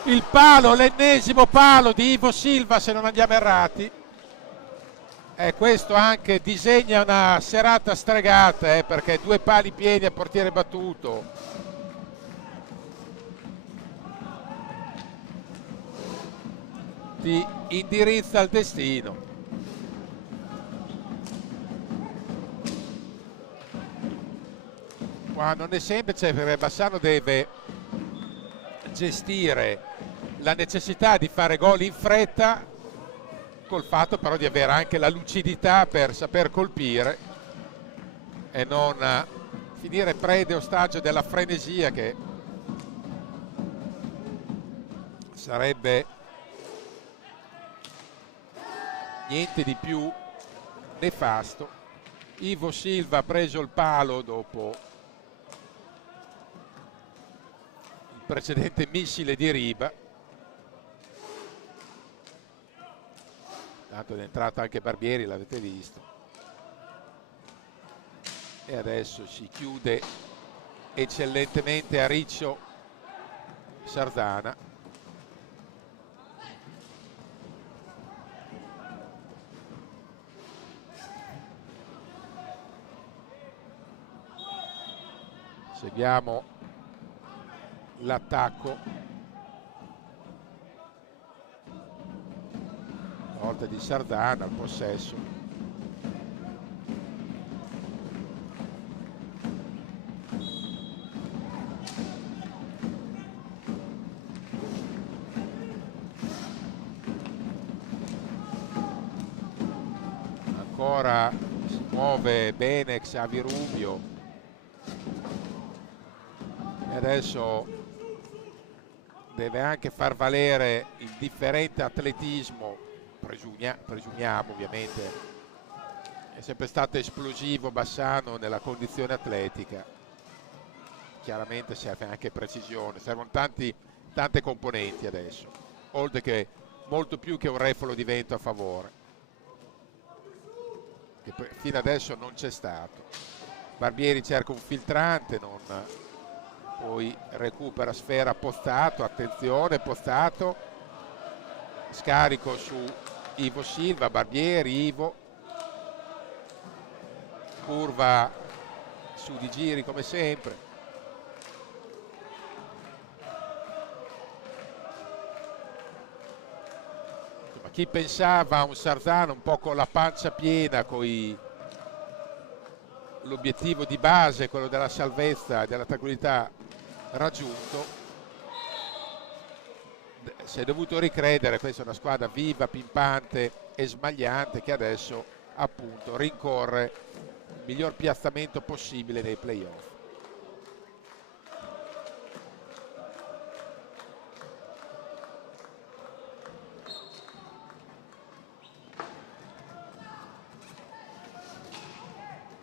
Il palo, l'ennesimo palo di Ivo Silva, se non andiamo errati. E questo anche disegna una serata stregata, perché 2 pali pieni a portiere battuto. Ti indirizza al destino. Qua non è semplice perché Bassano deve gestire la necessità di fare gol in fretta col fatto però di avere anche la lucidità per saper colpire e non finire prede ostaggio della frenesia, che sarebbe niente di più nefasto. Ivo Silva ha preso il palo dopo il precedente missile di Riba. Tanto è entrato anche Barbieri, l'avete visto. E adesso si chiude eccellentemente a riccio Sarzana. Seguiamo l'attacco. Volta di Sarzana al possesso. Ancora si muove bene Xavi Rubio e adesso deve anche far valere il differente atletismo. Presumiamo ovviamente, è sempre stato esplosivo Bassano nella condizione atletica, chiaramente serve anche precisione, servono tante componenti adesso, oltre che molto più che un refolo di vento a favore. che fino adesso non c'è stato. Barbieri cerca un filtrante, poi recupera sfera Pozzato, attenzione Pozzato, scarico su Ivo Silva, Barbieri, Ivo, curva su di giri come sempre. Ma chi pensava a un Sarzana un po' con la pancia piena, con l'obiettivo di base, quello della salvezza e della tranquillità raggiunto, si è dovuto ricredere. Questa è una squadra viva, pimpante e smagliante che adesso appunto rincorre il miglior piazzamento possibile nei playoff.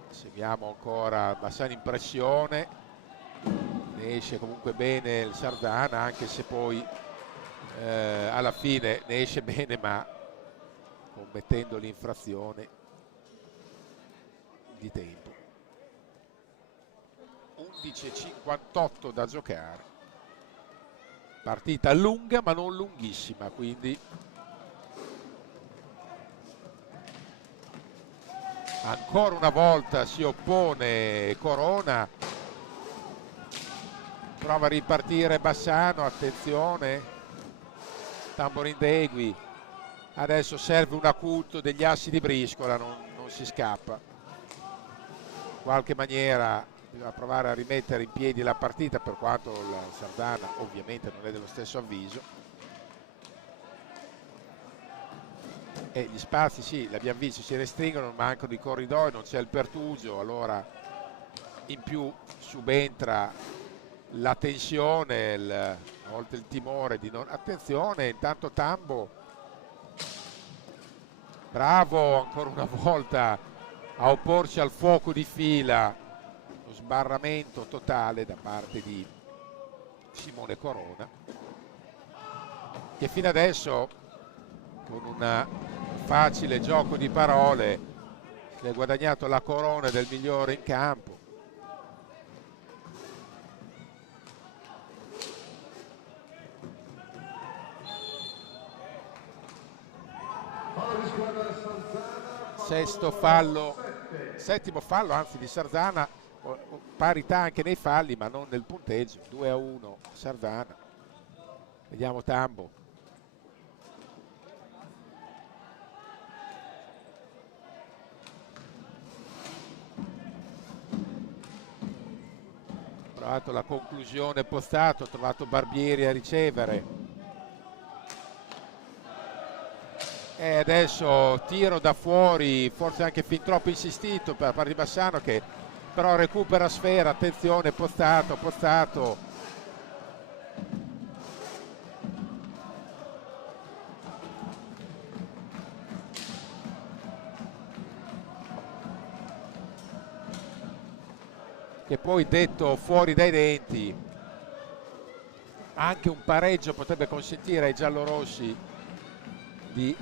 Seguiamo ancora Bassano in pressione, ne esce comunque bene il Sardana, anche se poi alla fine ne esce bene ma commettendo l'infrazione di tempo. 11:58 da giocare, partita lunga ma non lunghissima, quindi ancora una volta si oppone Corona, prova a ripartire Bassano, attenzione Tamborindegui, adesso serve un acuto degli assi di briscola, non si scappa. In qualche maniera bisogna provare a rimettere in piedi la partita, per quanto la Sardana ovviamente non è dello stesso avviso. E gli spazi, sì, l'abbiamo visto, si restringono, mancano i corridoi, non c'è il pertugio, allora in più subentra la tensione, oltre il timore di non... Attenzione, intanto Tambo, bravo ancora una volta a opporsi al fuoco di fila, lo sbarramento totale da parte di Simone Corona, che fino adesso con un facile gioco di parole si è guadagnato la corona del migliore in campo. Settimo fallo anzi di Sarzana, parità anche nei falli ma non nel punteggio, 2-1 Sarzana. Vediamo Tambo. Provato la conclusione Pozzato, ha trovato Barbieri a ricevere. E adesso tiro da fuori, forse anche fin troppo insistito per parte di Bassano, che però recupera sfera, attenzione Pozzato. Che poi, detto fuori dai denti, anche un pareggio potrebbe consentire ai giallorossi di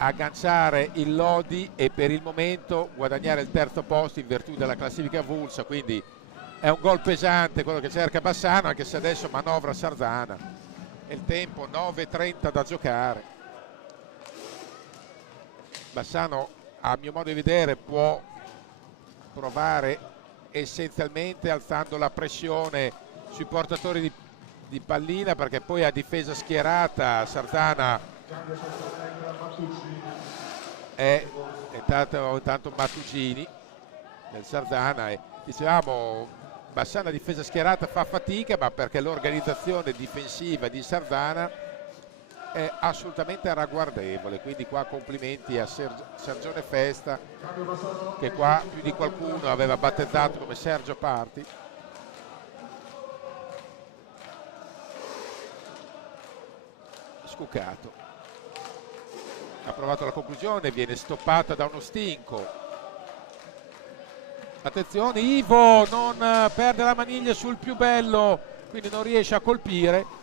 agganciare il Lodi e per il momento guadagnare il terzo posto in virtù della classifica avulsa, quindi è un gol pesante quello che cerca Bassano, anche se adesso manovra Sarzana. E il tempo 9:30 da giocare. Bassano, a mio modo di vedere, può provare essenzialmente alzando la pressione sui portatori di pallina, perché poi a difesa schierata Sarzana è tanto Mattugini del Sarzana, e dicevamo Bassano a difesa schierata fa fatica, ma perché l'organizzazione difensiva di Sarzana è assolutamente ragguardevole, quindi qua complimenti a Sergione Festa, che qua più di qualcuno aveva battezzato come Sergio Parti. Scuccato, ha provato la conclusione, viene stoppata da uno stinco. Attenzione, Ivo non perde la maniglia sul più bello, quindi non riesce a colpire.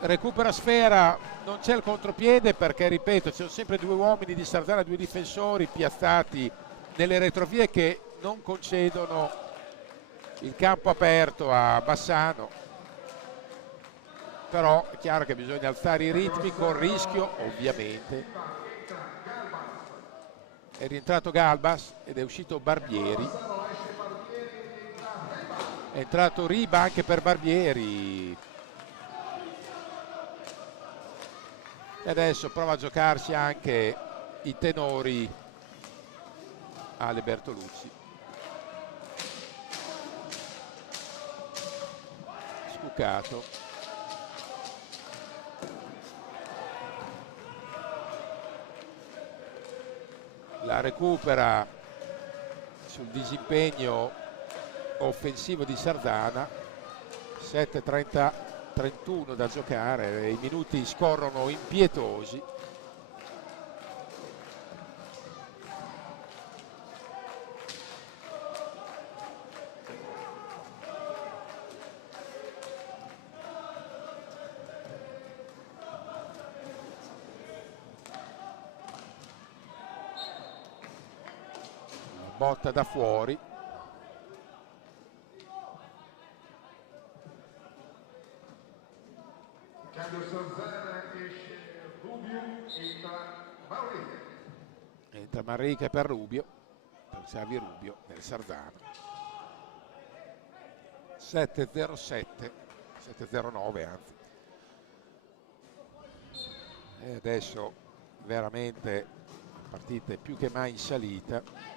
recupera sfera, non c'è il contropiede perché, ripeto, ci sono sempre due uomini di Sardana, due difensori piazzati nelle retrovie che non concedono il campo aperto a Bassano. Però è chiaro che bisogna alzare i ritmi con rischio, ovviamente. È rientrato Galbas ed è uscito Barbieri. È entrato Riba anche per Barbieri. E adesso prova a giocarsi anche i tenori Ale Bertolucci. Scuccato. La recupera sul disimpegno offensivo di Sardana. 7:31 da giocare, i minuti scorrono impietosi. Botta da fuori. Cambio Sardana, esce Rubio, entra Manrique. Entra Manrique per Rubio, per Xavi Rubio nel Sardana. 7:07, 7:09 anzi. E adesso veramente la partita è più che mai in salita.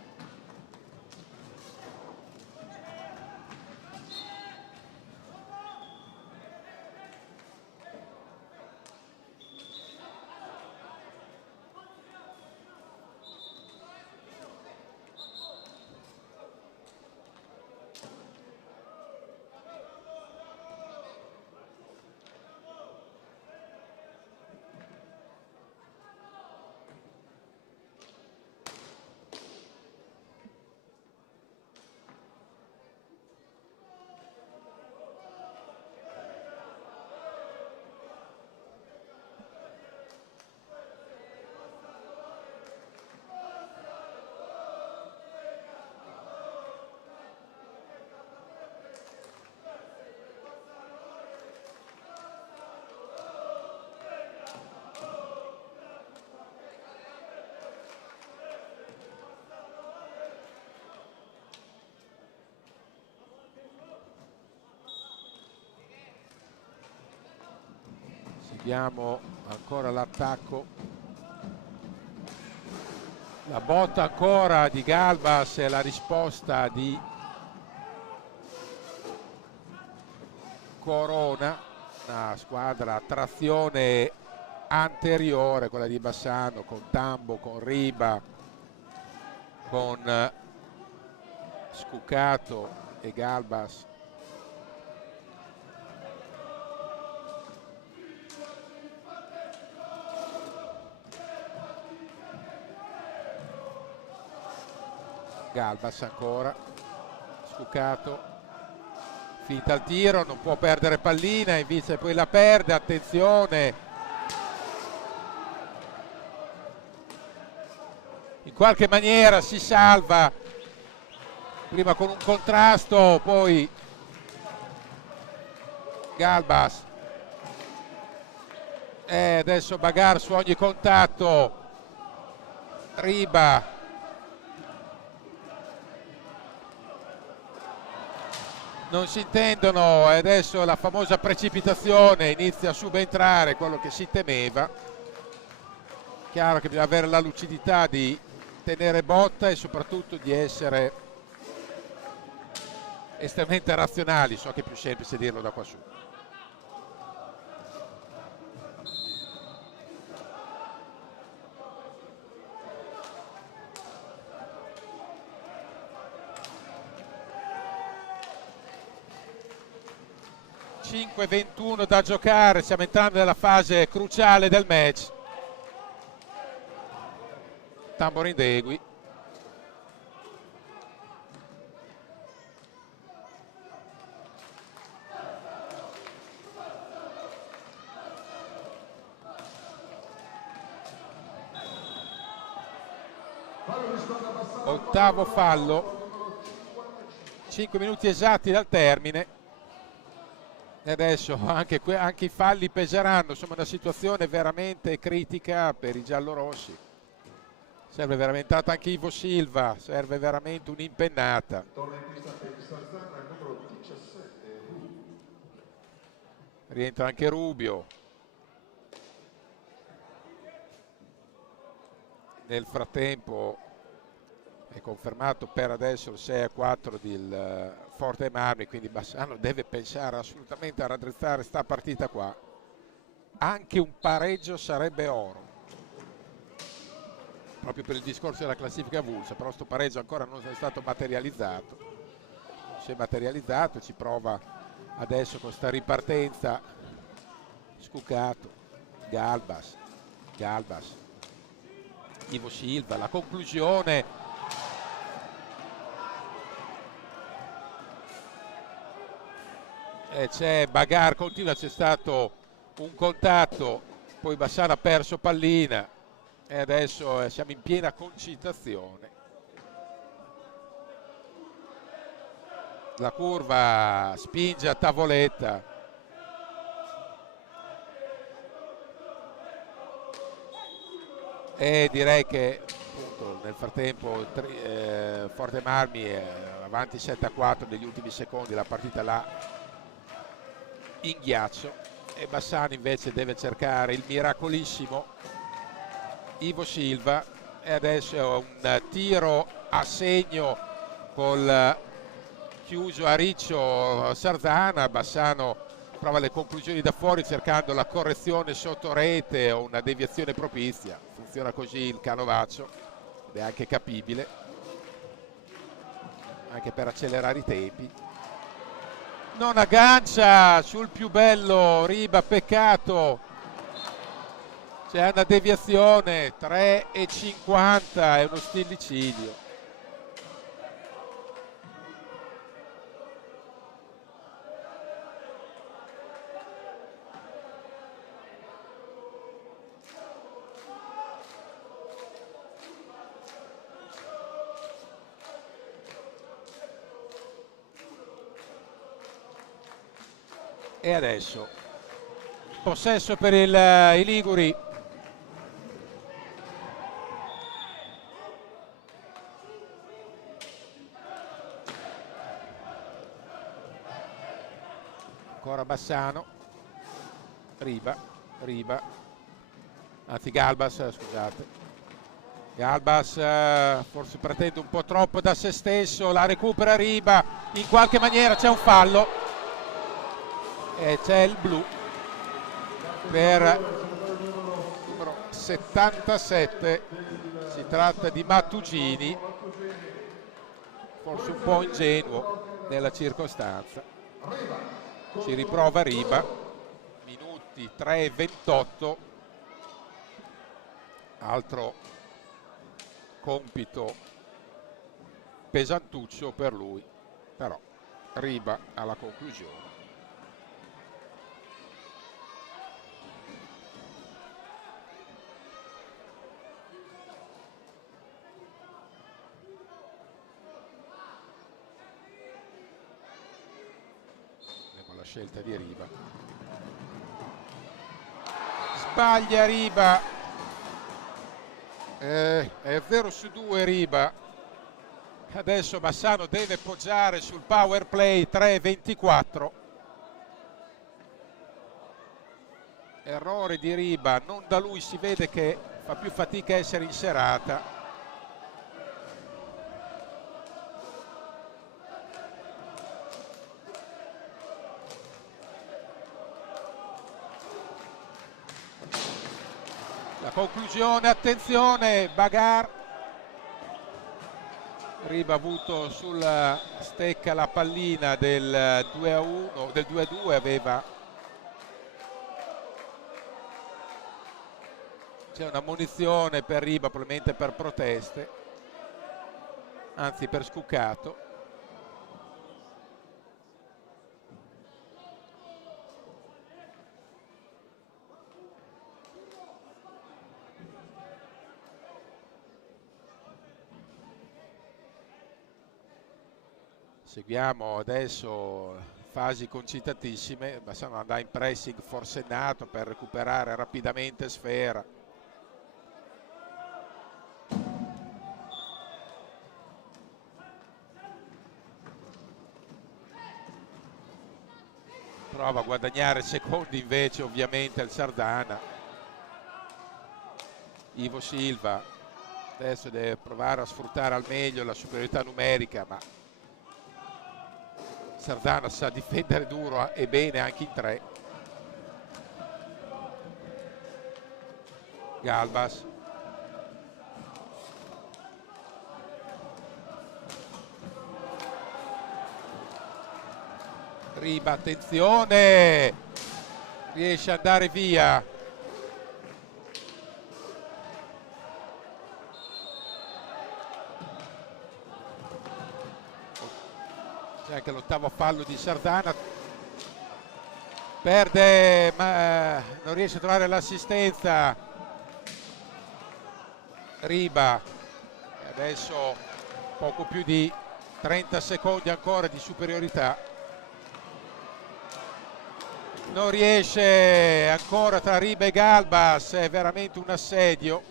Seguiamo ancora l'attacco. La botta ancora di Galbas e la risposta di Corona. Una squadra a trazione anteriore, quella di Bassano, con Tambo, con Riba, con Scuccato e Galbas. Galbas ancora, Scuccato, finta il tiro, non può perdere pallina, invece poi la perde, attenzione. In qualche maniera si salva, prima con un contrasto, poi Galbas. E adesso Bagar su ogni contatto, Riba. Non si intendono e adesso la famosa precipitazione inizia a subentrare, quello che si temeva. Chiaro che bisogna avere la lucidità di tenere botta e soprattutto di essere estremamente razionali. So che è più semplice dirlo da qua su. (5:21 da giocare), stiamo entrando nella fase cruciale del match. Tamborindegui. Ottavo fallo, 5 minuti esatti dal termine. E adesso anche i falli peseranno, insomma una situazione veramente critica per i giallorossi. Serve veramente tanto anche Ivo Silva, serve veramente un'impennata. Rientra anche Rubio. Nel frattempo è confermato per adesso il 6-4 del Forte Marmi, quindi Bassano deve pensare assolutamente a raddrizzare sta partita qua. Anche un pareggio sarebbe oro, proprio per il discorso della classifica avulsa, però sto pareggio ancora non è stato materializzato. Si è materializzato, ci prova adesso con sta ripartenza. Scuccato, Galbas, Ivo Silva, la conclusione. E c'è Bagar, continua, c'è stato un contatto, poi Bassano ha perso pallina e adesso siamo in piena concitazione. La curva spinge a tavoletta. E direi che appunto, nel frattempo Forte Marmi è avanti 7-4 negli ultimi secondi, la partita là in ghiaccio, e Bassano invece deve cercare il miracolissimo Ivo Silva. E adesso un tiro a segno col chiuso a riccio Sarzana. Bassano prova le conclusioni da fuori cercando la correzione sotto rete o una deviazione propizia. Funziona così il canovaccio ed è anche capibile, anche per accelerare i tempi. Non aggancia sul più bello Riba, peccato. C'è una deviazione, 3,50, è uno stillicidio. E adesso possesso per i liguri. Ancora Bassano, Riba, anzi Galbas, scusate. Galbas forse pretende un po' troppo da se stesso, la recupera Riba, in qualche maniera c'è un fallo. E c'è il blu per numero 77, si tratta di Mattugini, forse un po' ingenuo nella circostanza. Si riprova Riba, minuti 3,28, altro compito pesantuccio per lui, però Riba alla conclusione. Scelta di Riba, sbaglia Riba, è 0-2 Riba. Adesso Bassano deve poggiare sul power play, 3-24, errore di Riba, non da lui, si vede che fa più fatica a essere in serata. Conclusione, attenzione, Bagar. Riba ha avuto sulla stecca la pallina del 2-1, del 2-2 aveva. C'è una munizione per Riba, probabilmente per proteste, anzi per Scuccato. Seguiamo adesso fasi concitatissime. Bassano andare in pressing forsennato per recuperare rapidamente sfera. Prova a guadagnare secondi invece ovviamente il Sardana. Ivo Silva adesso deve provare a sfruttare al meglio la superiorità numerica, ma Sardana sa difendere duro e bene anche in tre. Galbas. Riba, attenzione, riesce ad andare via. C'è anche l'ottavo fallo di Sardana, perde ma non riesce a trovare l'assistenza. Riba, e adesso poco più di 30 secondi ancora di superiorità. Non riesce ancora tra Riba e Galbas, è veramente un assedio.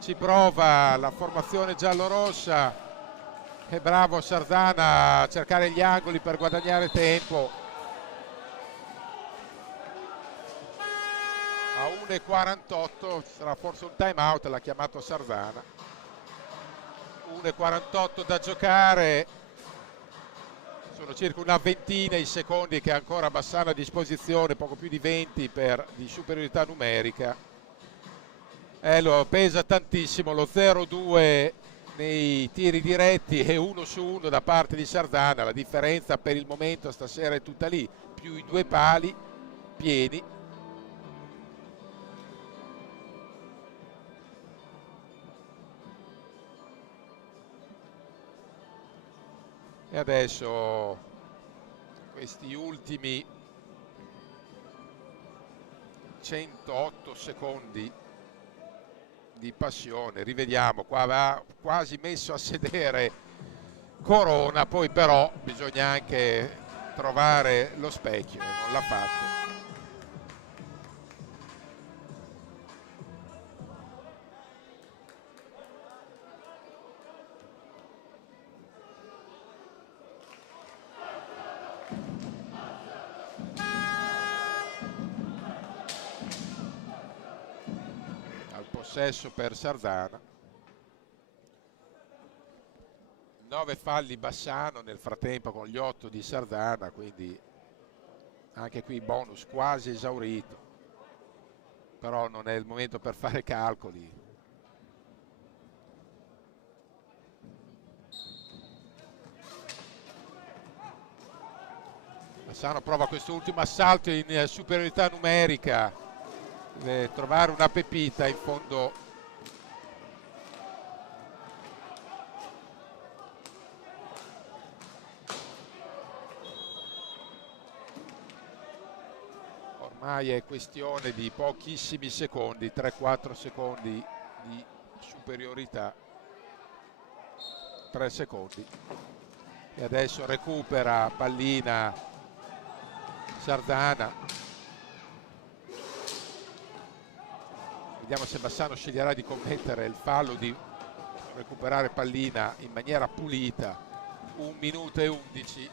Ci prova la formazione giallorossa. È bravo Sardana a cercare gli angoli per guadagnare tempo. A 1:48 sarà forse un time out, l'ha chiamato Sardana. 1:48 da giocare. Sono circa una ventina i secondi che ha ancora Bassano a disposizione, poco più di 20 di superiorità numerica. Lo pesa tantissimo lo 0-2 nei tiri diretti e 1-1 da parte di Sardana. La differenza per il momento stasera è tutta lì, più i due pali pieni. E adesso questi ultimi 108 secondi di passione. Rivediamo, qua va quasi messo a sedere Corona, poi però bisogna anche trovare lo specchio e non l'ha fatto. Possesso per Sardana. 9 falli Bassano nel frattempo con gli 8 di Sardana, quindi anche qui bonus quasi esaurito, però non è il momento per fare calcoli. Bassano prova quest'ultimo assalto in superiorità numerica. Deve trovare una pepita in fondo. Ormai è questione di pochissimi secondi, 3-4 secondi di superiorità. 3 secondi. E adesso recupera pallina Sardana. Vediamo se Bassano sceglierà di commettere il fallo di recuperare pallina in maniera pulita. 1 minuto e 11.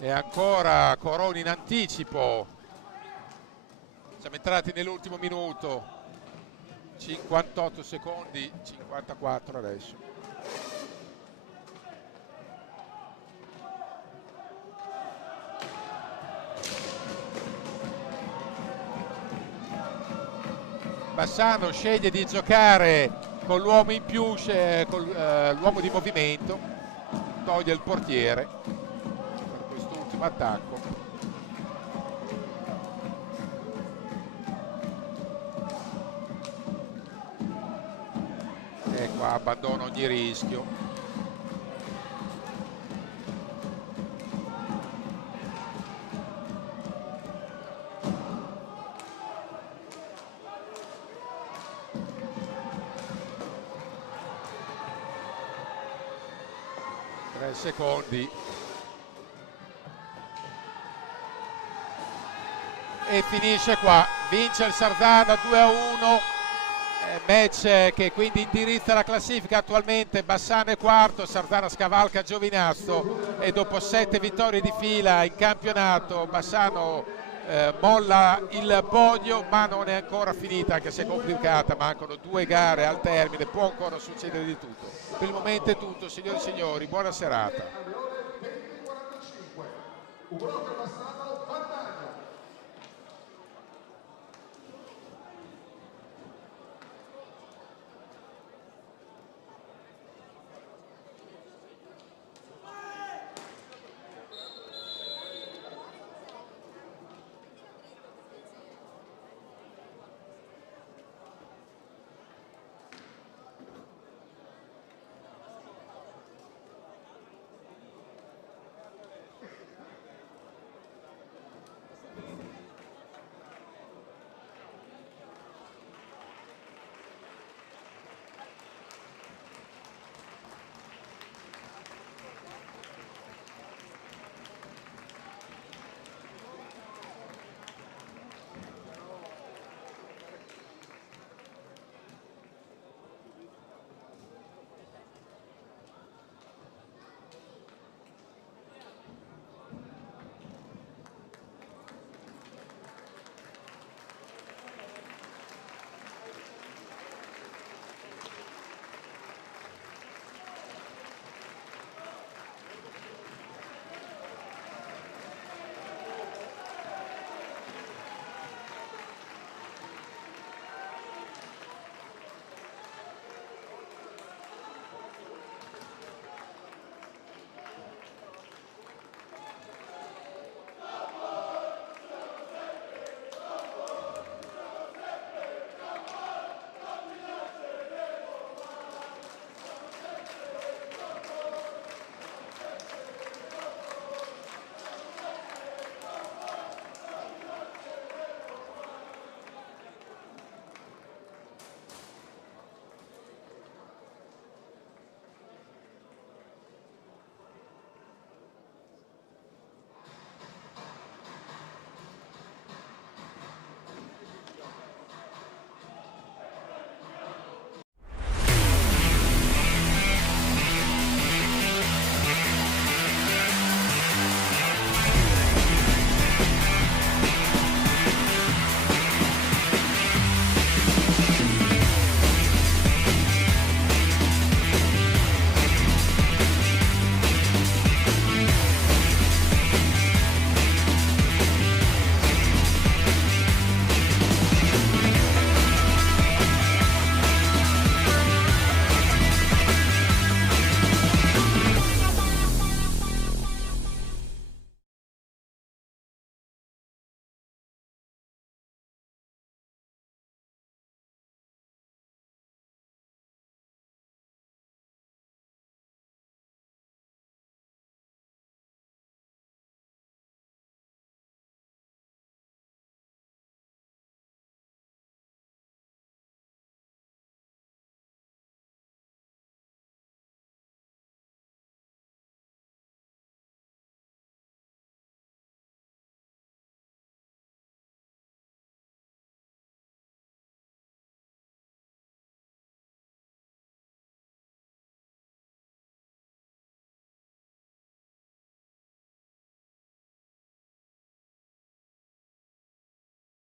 E ancora Corona in anticipo. Siamo entrati nell'ultimo minuto. 58 secondi, 54 adesso. Bassano sceglie di giocare con l'uomo in più, con l'uomo di movimento, toglie il portiere per quest'ultimo attacco. E qua abbandona ogni rischio. 3 secondi. E finisce qua, vince il Sarzana 2-1, match che quindi indirizza la classifica. Attualmente Bassano è quarto, Sarzana scavalca Giovinazzo e dopo 7 vittorie di fila in campionato Bassano molla il podio, ma non è ancora finita, anche se è complicata, mancano 2 gare al termine, può ancora succedere di tutto. Per il momento è tutto, signori e signori, buona serata. Alle ore 20:45.